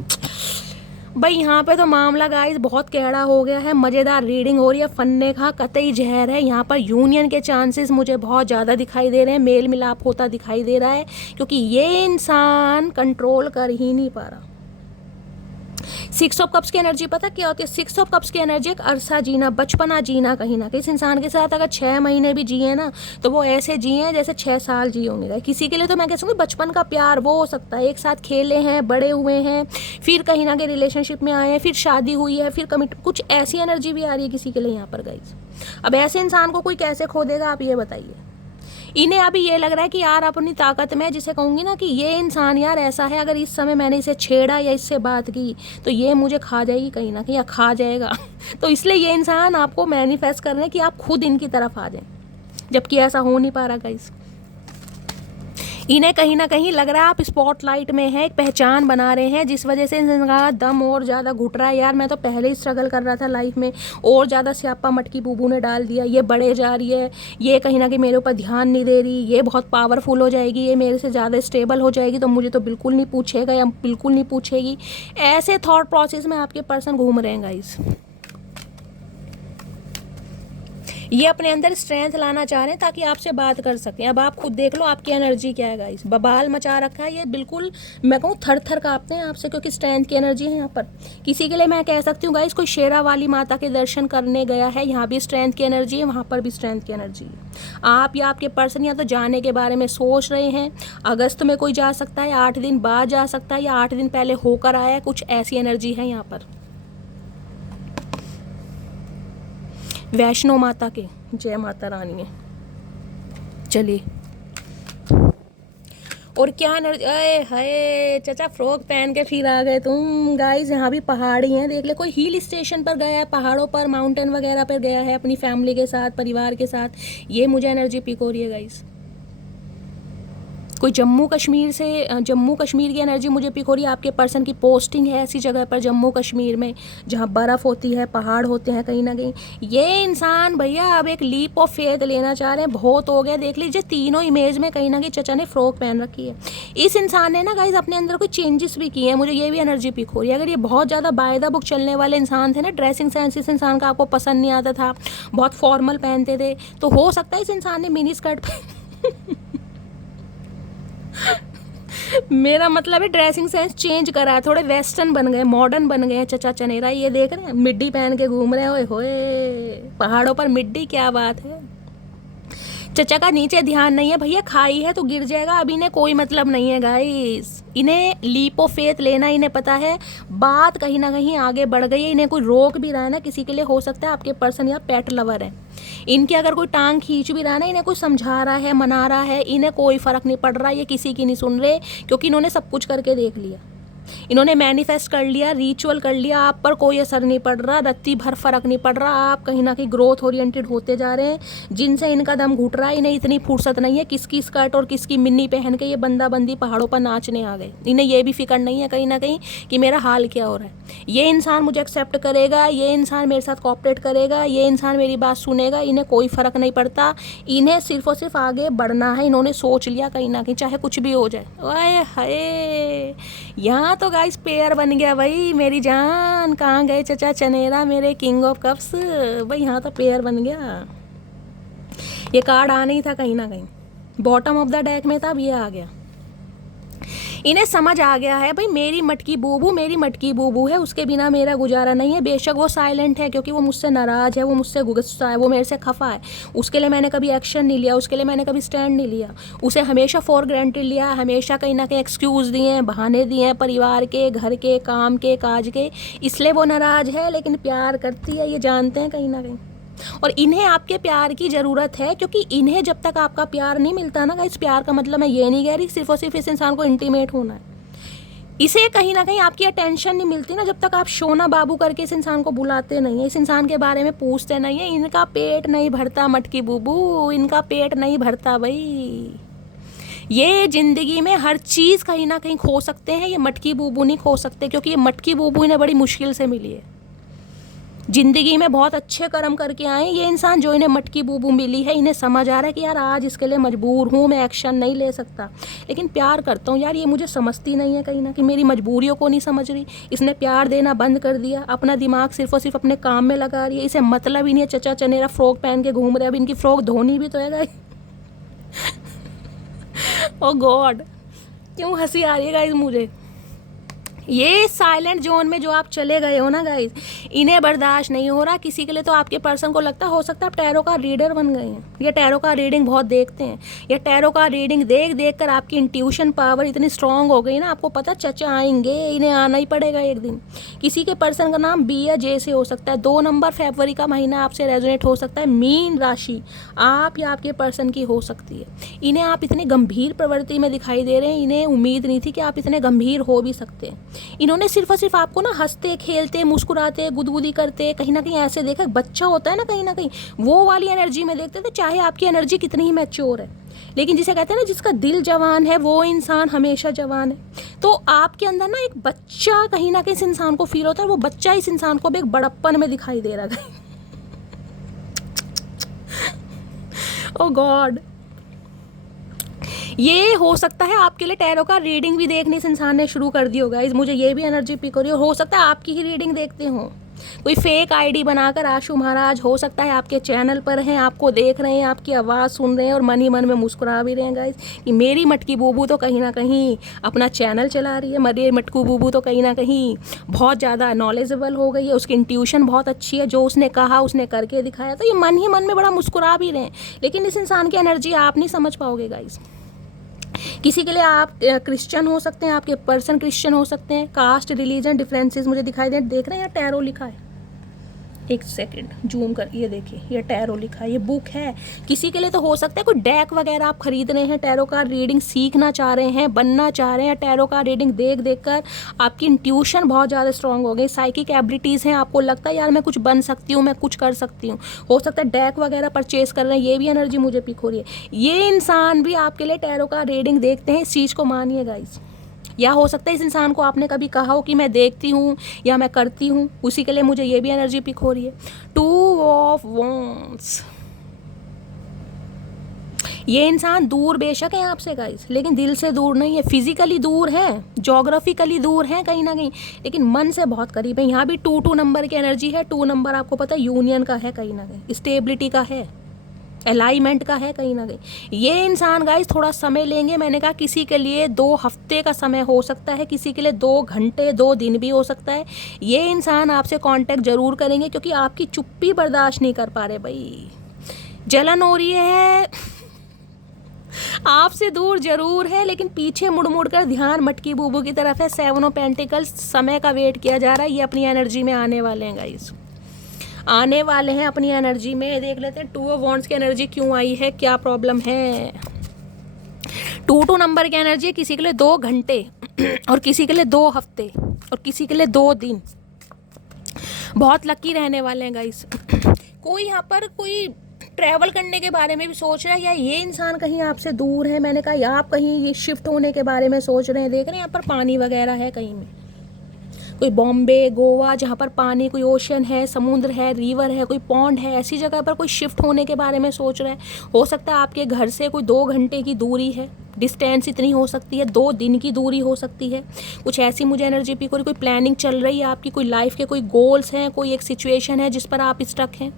भाई, यहाँ पे तो मामला गाइस बहुत कैड़ा हो गया है। मज़ेदार रीडिंग हो रही है, फन्ने का कतई जहर है। यहाँ पर यूनियन के चांसेस मुझे बहुत ज़्यादा दिखाई दे रहे हैं, मेल मिलाप होता दिखाई दे रहा है, क्योंकि ये इंसान कंट्रोल कर ही नहीं पा रहा। 6 ऑफ कप्स की एनर्जी पता क्या होती है? 6 ऑफ कप्स की एनर्जी एक अरसा जीना, बचपना जीना कहीं ना कहीं। इस इंसान के साथ अगर 6 महीने भी जिए ना, तो वो ऐसे जिए जैसे 6 साल जिए होंगे। किसी के लिए तो मैं कह सकूँ बचपन का प्यार वो हो सकता है, एक साथ खेले हैं, बड़े हुए हैं, फिर कहीं ना कहीं रिलेशनशिप में आए हैं, फिर शादी हुई है, फिर कमिट, कुछ ऐसी एनर्जी भी आ रही है किसी के लिए यहाँ पर गाइस। अब ऐसे इंसान को कोई कैसे खो देगा, आप ये बताइए। इन्हें अभी ये लग रहा है कि यार अपनी ताकत में, जिसे कहूँगी ना कि ये इंसान यार ऐसा है, अगर इस समय मैंने इसे छेड़ा या इससे बात की तो ये मुझे खा जाएगी कहीं ना कहीं, या खा जाएगा। तो इसलिए ये इंसान आपको मैनिफेस्ट कर रहे हैं कि आप खुद इनकी तरफ आ जाएं, जबकि ऐसा हो नहीं पा रहा गाइस। इन्हें कहीं ना कहीं लग रहा है आप स्पॉटलाइट में है, एक पहचान बना रहे हैं, जिस वजह से इनका दम और ज़्यादा घुट रहा है। यार मैं तो पहले ही स्ट्रगल कर रहा था लाइफ में, और ज़्यादा स्यापा मटकी बूबू ने डाल दिया, ये बढ़े जा रही है, ये कहीं ना कहीं मेरे ऊपर ध्यान नहीं दे रही, ये बहुत पावरफुल हो जाएगी, ये मेरे से ज़्यादा स्टेबल हो जाएगी, तो मुझे तो बिल्कुल नहीं पूछेगा या बिल्कुल नहीं पूछेगी। ऐसे थॉट प्रोसेस में आपके पर्सन घूम रहे हैं गाइस। ये अपने अंदर स्ट्रेंथ लाना चाह रहे हैं ताकि आपसे बात कर सकें। अब आप खुद देख लो आपकी एनर्जी क्या है गाइस, बबाल मचा रखा है। ये बिल्कुल मैं कहूँ थर थर काँपते हैं आपसे, क्योंकि स्ट्रेंथ की एनर्जी है यहाँ पर। किसी के लिए मैं कह सकती हूँ गाइस, कोई शेरा वाली माता के दर्शन करने गया है, यहाँ भी स्ट्रेंथ की एनर्जी है, वहाँ पर भी स्ट्रेंथ की एनर्जी है। आप या आपके पर्सन या तो जाने के बारे में सोच रहे हैं, अगस्त में कोई जा सकता है, 8 दिन बाद जा सकता है, या 8 दिन पहले होकर आया है, कुछ ऐसी एनर्जी है यहाँ पर। वैष्णो माता के जय माता रानी है। चलिए, और क्या एनर्जी, अरे हाय चाचा फ्रॉक पहन के फिर आ गए तुम गाइस। यहाँ भी पहाड़ी हैं, देख ले, कोई हिल स्टेशन पर गया है, पहाड़ों पर, माउंटेन वगैरह पर गया है अपनी फैमिली के साथ, परिवार के साथ। ये मुझे एनर्जी पिक हो रही है गाइस। कोई जम्मू कश्मीर की एनर्जी मुझे पिक हो रही है। आपके पर्सन की पोस्टिंग है ऐसी जगह पर जम्मू कश्मीर में जहाँ बर्फ़ होती है, पहाड़ होते हैं कहीं ना कहीं। ये इंसान भैया अब एक लीप ऑफ फेथ लेना चाह रहे हैं। बहुत हो गया, देख लीजिए तीनों इमेज में कहीं ना कहीं चचा ने फ्रॉक पहन रखी है। इस इंसान ने ना गाइस अपने अंदर कोई चेंजेस भी किए हैं, मुझे ये भी एनर्जी पिक हो रही है। अगर ये बहुत ज़्यादा बाय द बुक चलने वाले इंसान थे ना, ड्रेसिंग सेंस इस इंसान का आपको पसंद नहीं आता था, बहुत फॉर्मल पहनते थे, तो हो सकता है इस इंसान ने मिनी स्कर्ट मेरा मतलब है ड्रेसिंग सेंस चेंज करा है, थोड़े वेस्टर्न बन गए, मॉडर्न बन गए हैं चचा चनेरा। ये देख रहे हैं मिड्डी पहन के घूम रहे हैं, ओए होए पहाड़ों पर मिड्डी, क्या बात है। चचा का नीचे ध्यान नहीं है भैया, खाई है तो गिर जाएगा, अब इन्हें कोई मतलब नहीं है गाइस। इन्हें लीप ऑफ फेथ लेना, इन्हें पता है बात कहीं ना कहीं आगे बढ़ गई है। इन्हें कोई रोक भी रहा है ना किसी के लिए, हो सकता है आपके पर्सन या पेट लवर है, इनकी अगर कोई टांग खींच भी रहा है ना, इन्हें कोई समझा रहा है, मना रहा है, इन्हें कोई फ़र्क नहीं पड़ रहा, ये किसी की नहीं सुन रहे, क्योंकि इन्होंने सब कुछ करके देख लिया। इन्होंने मैनिफेस्ट कर लिया, रिचुअल कर लिया, आप पर कोई असर नहीं पड़ रहा, रत्ती भर फर्क नहीं पड़ रहा। आप कहीं ना कहीं ग्रोथ ओरिएंटेड होते जा रहे हैं। जिनसे इनका दम घुट रहा है, इन्हें इतनी फुर्सत नहीं है किसकी स्कर्ट और किसकी मिन्नी पहन के ये बंदा बंदी पहाड़ों पर नाचने आ गए। इन्हें ये भी फिक्र नहीं है कहीं ना कहीं कि मेरा हाल क्या हो रहा है। ये इंसान मुझे एक्सेप्ट करेगा, ये इंसान मेरे साथ कोऑपरेट करेगा, ये इंसान मेरी बात सुनेगा, इन्हें कोई फ़र्क नहीं पड़ता। इन्हें सिर्फ और सिर्फ आगे बढ़ना है। इन्होंने सोच लिया कहीं ना कहीं चाहे कुछ भी हो जाए। ओए हाय, यहाँ तो गाइस पेयर बन गया भाई। मेरी जान कहाँ गए चचा चनेरा, मेरे किंग ऑफ कप्स भाई, यहाँ तो पेयर बन गया। ये कार्ड आना ही था कहीं ना कहीं, बॉटम ऑफ द डेक में था, अब ये आ गया। इन्हें समझ आ गया है भाई मेरी मटकी बूबू है, उसके बिना मेरा गुजारा नहीं है। बेशक वो साइलेंट है क्योंकि वो मुझसे नाराज़ है, वो मुझसे गुस्सा है, वो मेरे से खफा है। उसके लिए मैंने कभी एक्शन नहीं लिया, उसके लिए मैंने कभी स्टैंड नहीं लिया, उसे हमेशा फॉर ग्रांटेड लिया, हमेशा कहीं ना कहीं एक्सक्यूज़ दिए हैं, बहाने दिए हैं, परिवार के, घर के, काम के, काज के। इसलिए वो नाराज़ है, लेकिन प्यार करती है, ये जानते हैं कहीं ना कहीं। और इन्हें आपके प्यार की ज़रूरत है, क्योंकि इन्हें जब तक आपका प्यार नहीं मिलता ना, इस प्यार का मतलब मैं ये नहीं कह रही सिर्फ और सिर्फ इस इंसान को इंटीमेट होना है। इसे कहीं ना कहीं आपकी अटेंशन नहीं मिलती ना, जब तक आप शोना बाबू करके इस इंसान को बुलाते नहीं है, इस इंसान के बारे में पूछते नहीं है। इनका पेट नहीं भरता मटकी बूबू, इनका पेट नहीं भरता भाई। ये ज़िंदगी में हर चीज़ कहीं ना कहीं खो सकते हैं, ये मटकी बूबू नहीं खो सकते, क्योंकि ये मटकी बूबू इन्हें बड़ी मुश्किल से मिली है। ज़िंदगी में बहुत अच्छे कर्म करके आए ये इंसान, जो इन्हें मटकी बूबू मिली है। इन्हें समझ आ रहा है कि यार आज इसके लिए मजबूर हूँ, मैं एक्शन नहीं ले सकता, लेकिन प्यार करता हूँ यार, ये मुझे समझती नहीं है कहीं ना कि मेरी मजबूरियों को नहीं समझ रही। इसने प्यार देना बंद कर दिया, अपना दिमाग सिर्फ और सिर्फ अपने काम में लगा रही है। इसे मतलब ही नहीं है चचा चनेरा फ्रॉक पहन के घूम रहे, अब इनकी फ्रॉक धोनी भी तो है। ओ गॉड, क्यों हंसी आ रही है गाइस मुझे। ये साइलेंट जोन में जो आप चले गए हो ना गाइस, इन्हें बर्दाश्त नहीं हो रहा किसी के लिए। तो आपके पर्सन को लगता हो सकता है आप टैरो का रीडर बन गए हैं, ये टैरो का रीडिंग बहुत देखते हैं, ये टैरो का रीडिंग देख देख कर आपकी इंट्यूशन पावर इतनी स्ट्रांग हो गई ना, आपको पता चचा आएंगे, इन्हें आना ही पड़ेगा एक दिन। किसी के पर्सन का नाम बी या जे से हो सकता है। 2 नंबर फरवरी का महीना आपसे रेजोनेट हो सकता है। मीन राशि आप या आपके पर्सन की हो सकती है। इन्हें आप इतनी गंभीर प्रवृत्ति में दिखाई दे रहे हैं, इन्हें उम्मीद नहीं थी कि आप इतने गंभीर हो भी सकते हैं। इन्होंने सिर्फ और सिर्फ आपको ना हंसते खेलते मुस्कुराते गुदगुदी करते कहीं ना कहीं ऐसे देखा, बच्चा होता है ना कहीं ना कहीं, वो वाली एनर्जी में देखते थे, चाहे आपकी एनर्जी कितनी ही मैच्योर है। लेकिन जिसे कहते हैं ना जिसका दिल जवान है वो इंसान हमेशा जवान है। तो आपके अंदर ना एक बच्चा कहीं ना कहीं इस इंसान को फील होता है, वो बच्चा इस इंसान को भी एक बड़प्पन में दिखाई दे रहा है। ओह गॉड, ये हो सकता है आपके लिए टैरो का रीडिंग भी देखने इस इंसान ने शुरू कर दी होगा। मुझे ये भी एनर्जी पिक हो रही है। हो सकता है आपकी ही रीडिंग देखते हो, कोई फेक आईडी बनाकर आशु महाराज हो सकता है आपके चैनल पर हैं, आपको देख रहे हैं, आपकी आवाज़ सुन रहे हैं और मन ही मन में मुस्कुरा भी रहे हैं गाइस कि मेरी मटकी बूबू तो कहीं ना कहीं अपना चैनल चला रही है, मेरी मटकू बूबू तो कहीं ना कहीं बहुत ज़्यादा नॉलेजेबल हो गई है, उसकी इंट्यूशन बहुत अच्छी है, जो उसने कहा उसने करके दिखाया। तो ये मन ही मन में बड़ा मुस्कुरा भी रहे हैं, लेकिन इस इंसान की एनर्जी आप नहीं समझ पाओगे गाइस। किसी के लिए आप क्रिश्चियन हो सकते हैं, आपके पर्सन क्रिश्चियन हो सकते हैं। कास्ट रिलीजन डिफरेंसेस मुझे दिखाई देख रहे हैं, यहाँ टैरो लिखा है, एक सेकंड जूम कर, ये देखिए ये टैरो लिखा है, ये बुक है। किसी के लिए तो हो सकता है कोई डेक वगैरह आप खरीद रहे हैं, टैरो का रीडिंग सीखना चाह रहे हैं, बनना चाह रहे हैं, टैरो का रीडिंग देख देख कर आपकी इंट्यूशन बहुत ज़्यादा स्ट्रांग हो गई, साइकिक एबिलिटीज़ हैं, आपको लगता है यार मैं कुछ बन सकती हूँ, मैं कुछ कर सकती हूँ। हो सकता है डेक वगैरह परचेज कर रहे हैं, ये भी एनर्जी मुझे पिक हो रही है। ये इंसान भी आपके लिए टैरो का रीडिंग देखते हैं, इस चीज़ को मानिए गाइस। या हो सकता है इस इंसान को आपने कभी कहा हो कि मैं देखती हूँ या मैं करती हूँ, उसी के लिए मुझे ये भी एनर्जी पिक हो रही है। 2 ऑफ वॉन्ड्स। ये इंसान दूर बेशक है आपसे गाइस, लेकिन दिल से दूर नहीं है। फिजिकली दूर है, जोग्राफिकली दूर है कहीं ना कहीं, लेकिन मन से बहुत करीब है। यहाँ भी 2 नंबर की एनर्जी है। 2 नंबर आपको पता है यूनियन का है, कहीं ना कहीं स्टेबिलिटी का है, अलाइनमेंट का है कहीं ना कहीं। ये इंसान गाइस थोड़ा समय लेंगे। मैंने कहा किसी के लिए 2 हफ्ते का समय हो सकता है, किसी के लिए 2 घंटे 2 दिन भी हो सकता है। ये इंसान आपसे कांटेक्ट जरूर करेंगे, क्योंकि आपकी चुप्पी बर्दाश्त नहीं कर पा रहे भाई। जलन हो रही है, आपसे दूर जरूर है, लेकिन पीछे मुड़ मुड़ कर ध्यान मटकी बूबू की तरफ है। 7 ऑफ पेंटिकल्स, समय का वेट किया जा रहा है। ये अपनी एनर्जी में आने वाले हैं गाइस, आने वाले हैं अपनी एनर्जी में। देख लेते हैं 2 ऑफ वॉन्ड्स की एनर्जी क्यों आई है, क्या प्रॉब्लम है। 2 नंबर की एनर्जी है, किसी के लिए 2 घंटे और किसी के लिए 2 हफ्ते और किसी के लिए 2 दिन। बहुत लकी रहने वाले हैं गाइस। कोई यहाँ पर कोई ट्रैवल करने के बारे में भी सोच रहा है, या ये इंसान कहीं आपसे दूर है। मैंने कहा या आप कहीं ये शिफ्ट होने के बारे में सोच रहे हैं। देख रहे हैं यहाँ पर पानी वगैरह है, कहीं में कोई बॉम्बे गोवा जहाँ पर पानी, कोई ओशन है, समुद्र है, रिवर है, कोई पॉन्ड है, ऐसी जगह पर कोई शिफ्ट होने के बारे में सोच रहा है। हो सकता है आपके घर से कोई 2 घंटे की दूरी है, डिस्टेंस इतनी हो सकती है, 2 दिन की दूरी हो सकती है। कुछ ऐसी मुझे एनर्जी पिक हो रही, कोई प्लानिंग चल रही है आपकी, कोई लाइफ के कोई गोल्स हैं, कोई एक सिचुएशन है जिस पर आप स्टक हैं।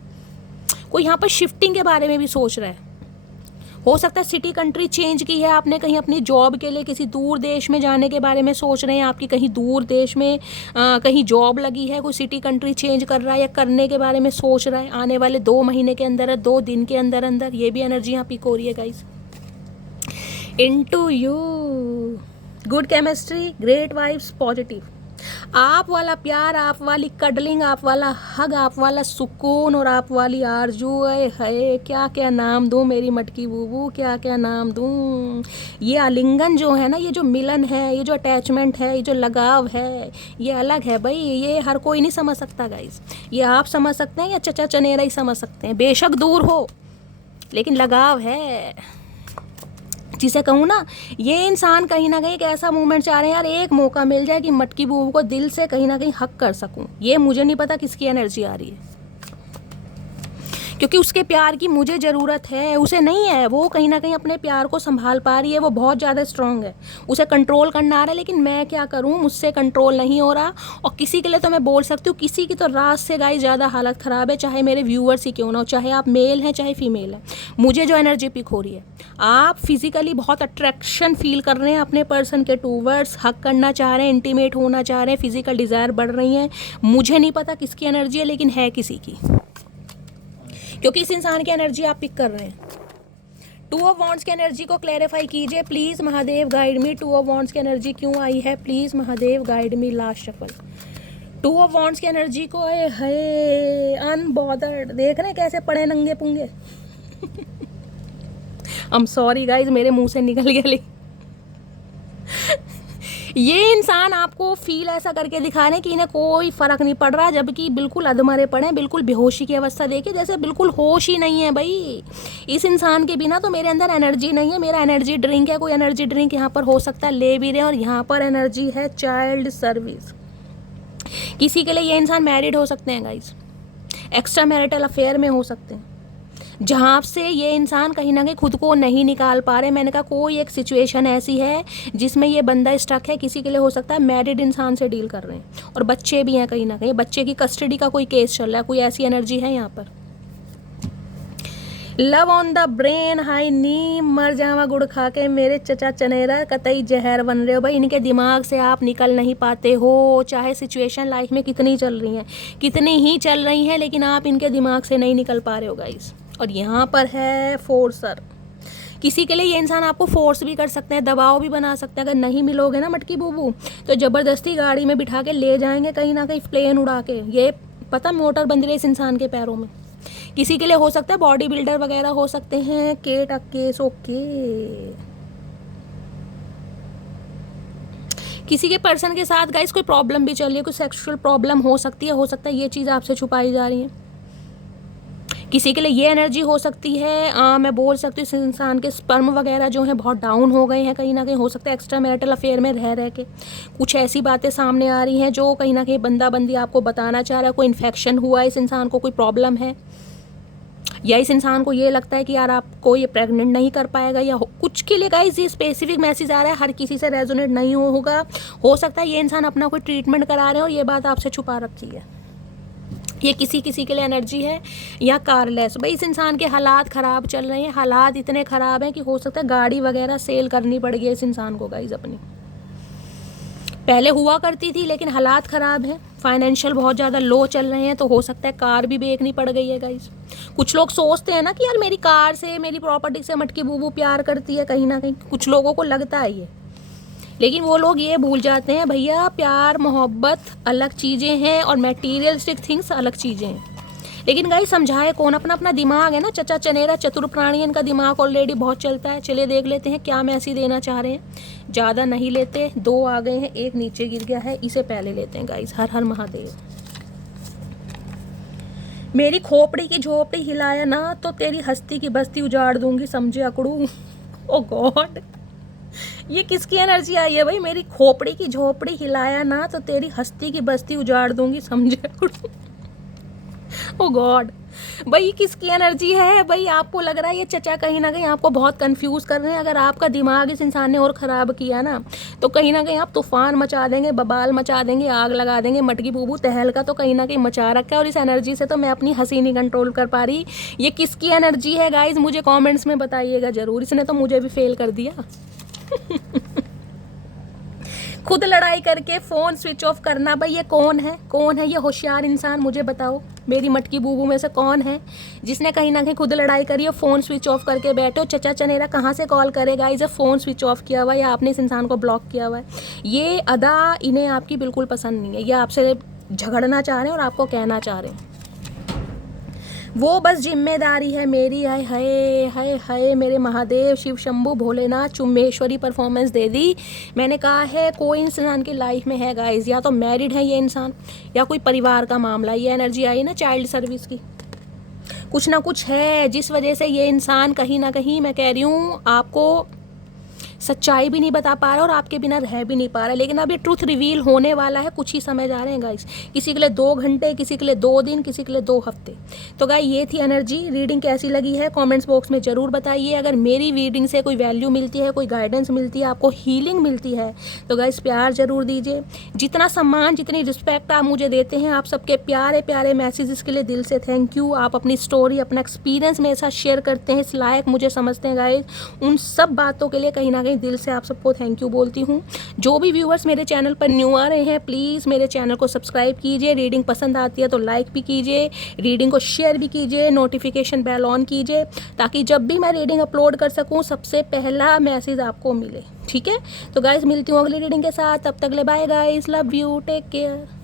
कोई यहाँ पर शिफ्टिंग के बारे में भी सोच रहा है। हो सकता है सिटी कंट्री चेंज की है आपने, कहीं अपनी जॉब के लिए किसी दूर देश में जाने के बारे में सोच रहे हैं। आपकी कहीं दूर देश में कहीं जॉब लगी है, कोई सिटी कंट्री चेंज कर रहा है या करने के बारे में सोच रहा है। आने वाले 2 महीने के अंदर, 2 दिन के अंदर अंदर। ये भी एनर्जी यहाँ पिक हो रही है guys. Into you, good chemistry, great vibes, positive. आप वाला प्यार, आप वाली कडलिंग, आप वाला हग, आप वाला सुकून और आप वाली आरजू है। क्या क्या नाम दूँ मेरी मटकी बूबू, क्या क्या नाम दूँ। ये आलिंगन जो है ना, ये जो मिलन है, ये जो अटैचमेंट है, ये जो लगाव है, ये अलग है भाई। ये हर कोई नहीं समझ सकता गाइस। ये आप समझ सकते हैं या चचा चनेरा ही समझ सकते हैं। बेशक दूर हो, लेकिन लगाव है। जिसे कहूँ ना, ये इंसान कहीं ना कहीं एक ऐसा मूवमेंट चाह रहे हैं यार, एक मौका मिल जाए कि मटकी बूबू को दिल से कहीं ना कहीं हक कर सकूं। ये मुझे नहीं पता किसकी एनर्जी आ रही है, क्योंकि उसके प्यार की मुझे ज़रूरत है, उसे नहीं है। वो कहीं ना कहीं अपने प्यार को संभाल पा रही है, वो बहुत ज़्यादा स्ट्रांग है, उसे कंट्रोल करना आ रहा है। लेकिन मैं क्या करूं, मुझसे कंट्रोल नहीं हो रहा। और किसी के लिए तो मैं बोल सकती हूँ, किसी की तो रात से गाइस ज़्यादा हालत ख़राब है, चाहे मेरे व्यूअर्स ही क्यों ना हो, चाहे आप मेल हैं चाहे फीमेल हैं। मुझे जो एनर्जी पिक हो रही है, आप फिजिकली बहुत अट्रैक्शन फील कर रहे हैं अपने पर्सन के टूवर्ड्स, हक करना चाह रहे हैं, इंटीमेट होना चाह रहे हैं, फिजिकल डिज़ायर बढ़ रही हैं। मुझे नहीं पता किसकी एनर्जी है, लेकिन है किसी की, क्योंकि इस इंसान की एनर्जी आप पिक कर रहे हैं। 2 ऑफ वॉन्ड्स की एनर्जी को क्लैरिफाई कीजिए please Mahadev, guide me. 2 of wands की एनर्जी क्यों आई है, please Mahadev guide me. Last shuffle. 2 of wands की एनर्जी को है अनबॉदर्ड। देख रहे हैं कैसे पड़े नंगे पुंगे। आई एम सॉरी गाइज, मेरे मुंह से निकल गया। ये इंसान आपको फील ऐसा करके दिखा रहे हैं कि इन्हें कोई फर्क नहीं पड़ रहा, जबकि बिल्कुल अधमरे पड़े हैं, बिल्कुल बेहोशी की अवस्था। देखिए जैसे बिल्कुल होश ही नहीं है भाई। इस इंसान के बिना तो मेरे अंदर एनर्जी नहीं है। मेरा एनर्जी ड्रिंक है, कोई एनर्जी ड्रिंक यहाँ पर हो सकता है ले भी रहे। और यहाँ पर एनर्जी है चाइल्ड सर्विस। किसी के लिए ये इंसान मैरिड हो सकते हैं गाइज, एक्स्ट्रा मैरिटल अफेयर में हो सकते हैं, जहाँ से ये इंसान कहीं ना कहीं खुद को नहीं निकाल पा रहे। मैंने कहा कोई एक सिचुएशन ऐसी है जिसमें ये बंदा स्टक है। किसी के लिए हो सकता है मैरिड इंसान से डील कर रहे हैं, और बच्चे भी हैं कहीं ना कहीं, बच्चे की कस्टडी का कोई केस चल रहा है, कोई ऐसी एनर्जी है यहाँ पर। लव ऑन द ब्रेन, हाई नीम, मर जावा गुड़ खा के मेरे चचा चनेरा, कतई जहर बन रहे हो भाई। इनके दिमाग से आप निकल नहीं पाते हो, चाहे सिचुएशन लाइफ में कितनी चल रही हैं, कितनी ही चल रही हैं, लेकिन आप इनके दिमाग से नहीं निकल पा रहे हो गाइस। और यहाँ पर है फोर्सर। किसी के लिए ये इंसान आपको फोर्स भी कर सकते हैं, दबाव भी बना सकते हैं। अगर नहीं मिलोगे ना मटकी बूबू, तो ज़बरदस्ती गाड़ी में बिठा के ले जाएंगे कहीं ना कहीं, प्लेन उड़ा के। ये पता मोटर बंध रही है इस इंसान के पैरों में। किसी के लिए हो सकता है बॉडी बिल्डर वगैरह हो सकते हैं, केट केस ओके। किसी के पर्सन के साथ गाइस कोई प्रॉब्लम भी चल रही है, कोई सेक्सुअल प्रॉब्लम हो सकती है, ये चीज़ आपसे छुपाई जा रही है। किसी के लिए ये एनर्जी हो सकती है, मैं बोल सकती हूँ इस इंसान के स्पर्म वगैरह जो हैं बहुत डाउन हो गए हैं, कहीं ना कहीं हो सकता है एक्स्ट्रा मैरिटल अफेयर में रह के कुछ ऐसी बातें सामने आ रही हैं जो कहीं ना कहीं बंदा बंदी आपको बताना चाह रहा है। कोई इन्फेक्शन हुआ है इस इंसान को, कोई प्रॉब्लम है, या इस इंसान को ये लगता है कि यार आपको ये प्रेग्नेंट नहीं कर पाएगा, या कुछ के लिए गाइस ये स्पेसिफिक मैसेज आ रहा है, हर किसी से रेजोनेट नहीं होगा। हो सकता है ये इंसान अपना कोई ट्रीटमेंट करा रहे हैं और ये बात आपसे छुपा रखी है। ये किसी किसी के लिए एनर्जी है, या कारलेस। भाई इस इंसान के हालात ख़राब चल रहे हैं, हालात इतने ख़राब हैं कि हो सकता है गाड़ी वगैरह सेल करनी पड़ गई इस इंसान को गाइस अपनी। पहले हुआ करती थी लेकिन हालात ख़राब हैं, फाइनेंशियल बहुत ज़्यादा लो चल रहे हैं, तो हो सकता है कार भी बेचनी पड़ गई है गाइस। कुछ लोग सोचते हैं ना कि यार मेरी कार से, मेरी प्रॉपर्टी से मटकी बूबू प्यार करती है, कहीं ना कहीं कुछ लोगों को लगता है ये, लेकिन वो लोग ये भूल जाते हैं भैया प्यार मोहब्बत अलग चीज़ें हैं और मटेरियलिस्टिक थिंग्स अलग चीज़ें हैं। लेकिन गाइस समझाए कौन, अपना अपना दिमाग है ना, चचा चनेरा चतुर प्राणी, इनका दिमाग ऑलरेडी बहुत चलता है। चलिए देख लेते हैं क्या मैसेज देना चाह रहे हैं। ज़्यादा नहीं लेते, 2 आ गए हैं, एक नीचे गिर गया है, इसे पहले लेते हैं गाइस। हर हर महादेव। मेरी खोपड़ी की झोपड़ी हिलाया ना तो तेरी हस्ती की बस्ती उजाड़ दूंगी, समझे अकड़ू। ओ गॉड, ये किसकी एनर्जी आई है भाई? मेरी खोपड़ी की झोपड़ी हिलाया ना तो तेरी हस्ती की बस्ती उजाड़ दूंगी, समझे अकड़ू। ओ गॉड, भाई किसकी एनर्जी है भाई? आपको लग रहा है ये चचा कहीं ना कहीं आपको बहुत कंफ्यूज कर रहे हैं। अगर आपका दिमाग इस इंसान ने और ख़राब किया ना तो कहीं ना कहीं आप तूफान मचा देंगे, बबाल मचा देंगे, आग लगा देंगे। मटकी बूबू तहलका तो कहीं ना कहीं मचा रखा है, और इस एनर्जी से तो मैं अपनी हंसी नहीं कंट्रोल कर पा रही। ये किसकी एनर्जी है गाइज? मुझे कॉमेंट्स में बताइएगा ज़रूर। इसने तो मुझे भी फेल कर दिया। खुद लड़ाई करके फ़ोन स्विच ऑफ करना, भाई ये कौन है? कौन है ये होशियार इंसान? मुझे बताओ, मेरी मटकी बूबू में से कौन है जिसने कहीं ना कहीं खुद लड़ाई करी है, फ़ोन स्विच ऑफ करके बैठे हो? चचा चनेरा कहाँ से कॉल करेगा इसे? फ़ोन स्विच ऑफ किया हुआ है या आपने इस इंसान को ब्लॉक किया हुआ है? ये अदा इन्हें आपकी बिल्कुल पसंद नहीं है, ये आपसे झगड़ना चाह रहे हैं और आपको कहना चाह रहे हैं वो बस जिम्मेदारी है मेरी। हाय हाय हाय हाय मेरे महादेव शिव शंभू भोलेनाथ चुम्बेश्वरी परफॉर्मेंस दे दी। मैंने कहा है कोई इंसान की लाइफ में है गाइस, या तो मैरिड है ये इंसान या कोई परिवार का मामला। ये एनर्जी आई ना चाइल्ड सर्विस की, कुछ ना कुछ है जिस वजह से ये इंसान कहीं ना कहीं, मैं कह रही हूँ आपको, सच्चाई भी नहीं बता पा रहा और आपके बिना रह भी नहीं पा रहा। लेकिन अब ये ट्रुथ रिवील होने वाला है, कुछ ही समय जा रहे हैं गाइस। किसी के लिए 2 घंटे, किसी के लिए 2 दिन, किसी के लिए 2 हफ्ते। तो गाइस ये थी एनर्जी। रीडिंग कैसी लगी है कमेंट्स बॉक्स में ज़रूर बताइए। अगर मेरी रीडिंग से कोई वैल्यू मिलती है, कोई गाइडेंस मिलती है, आपको हीलिंग मिलती है तो गाइस प्यार ज़रूर दीजिए। जितना सम्मान, जितनी रिस्पेक्ट आप मुझे देते हैं, आप सबके प्यारे प्यारे मैसेजेस के लिए दिल से थैंक यू। आप अपनी स्टोरी, अपना एक्सपीरियंस मेरे साथ शेयर करते हैं, इस लायक मुझे समझते हैं गाइस। उन सब बातों के लिए कहीं ना कहीं दिल से आप सबको थैंक यू बोलती हूँ। जो भी व्यूअर्स मेरे चैनल पर न्यू आ रहे हैं, प्लीज़ मेरे चैनल को सब्सक्राइब कीजिए। रीडिंग पसंद आती है तो लाइक भी कीजिए, रीडिंग को शेयर भी कीजिए, नोटिफिकेशन बेल ऑन कीजिए, ताकि जब भी मैं रीडिंग अपलोड कर सकूँ सबसे पहला मैसेज आपको मिले। ठीक है, तो गाइस मिलती हूँ अगली रीडिंग के साथ। तब तक ले bye guys, love you, take care.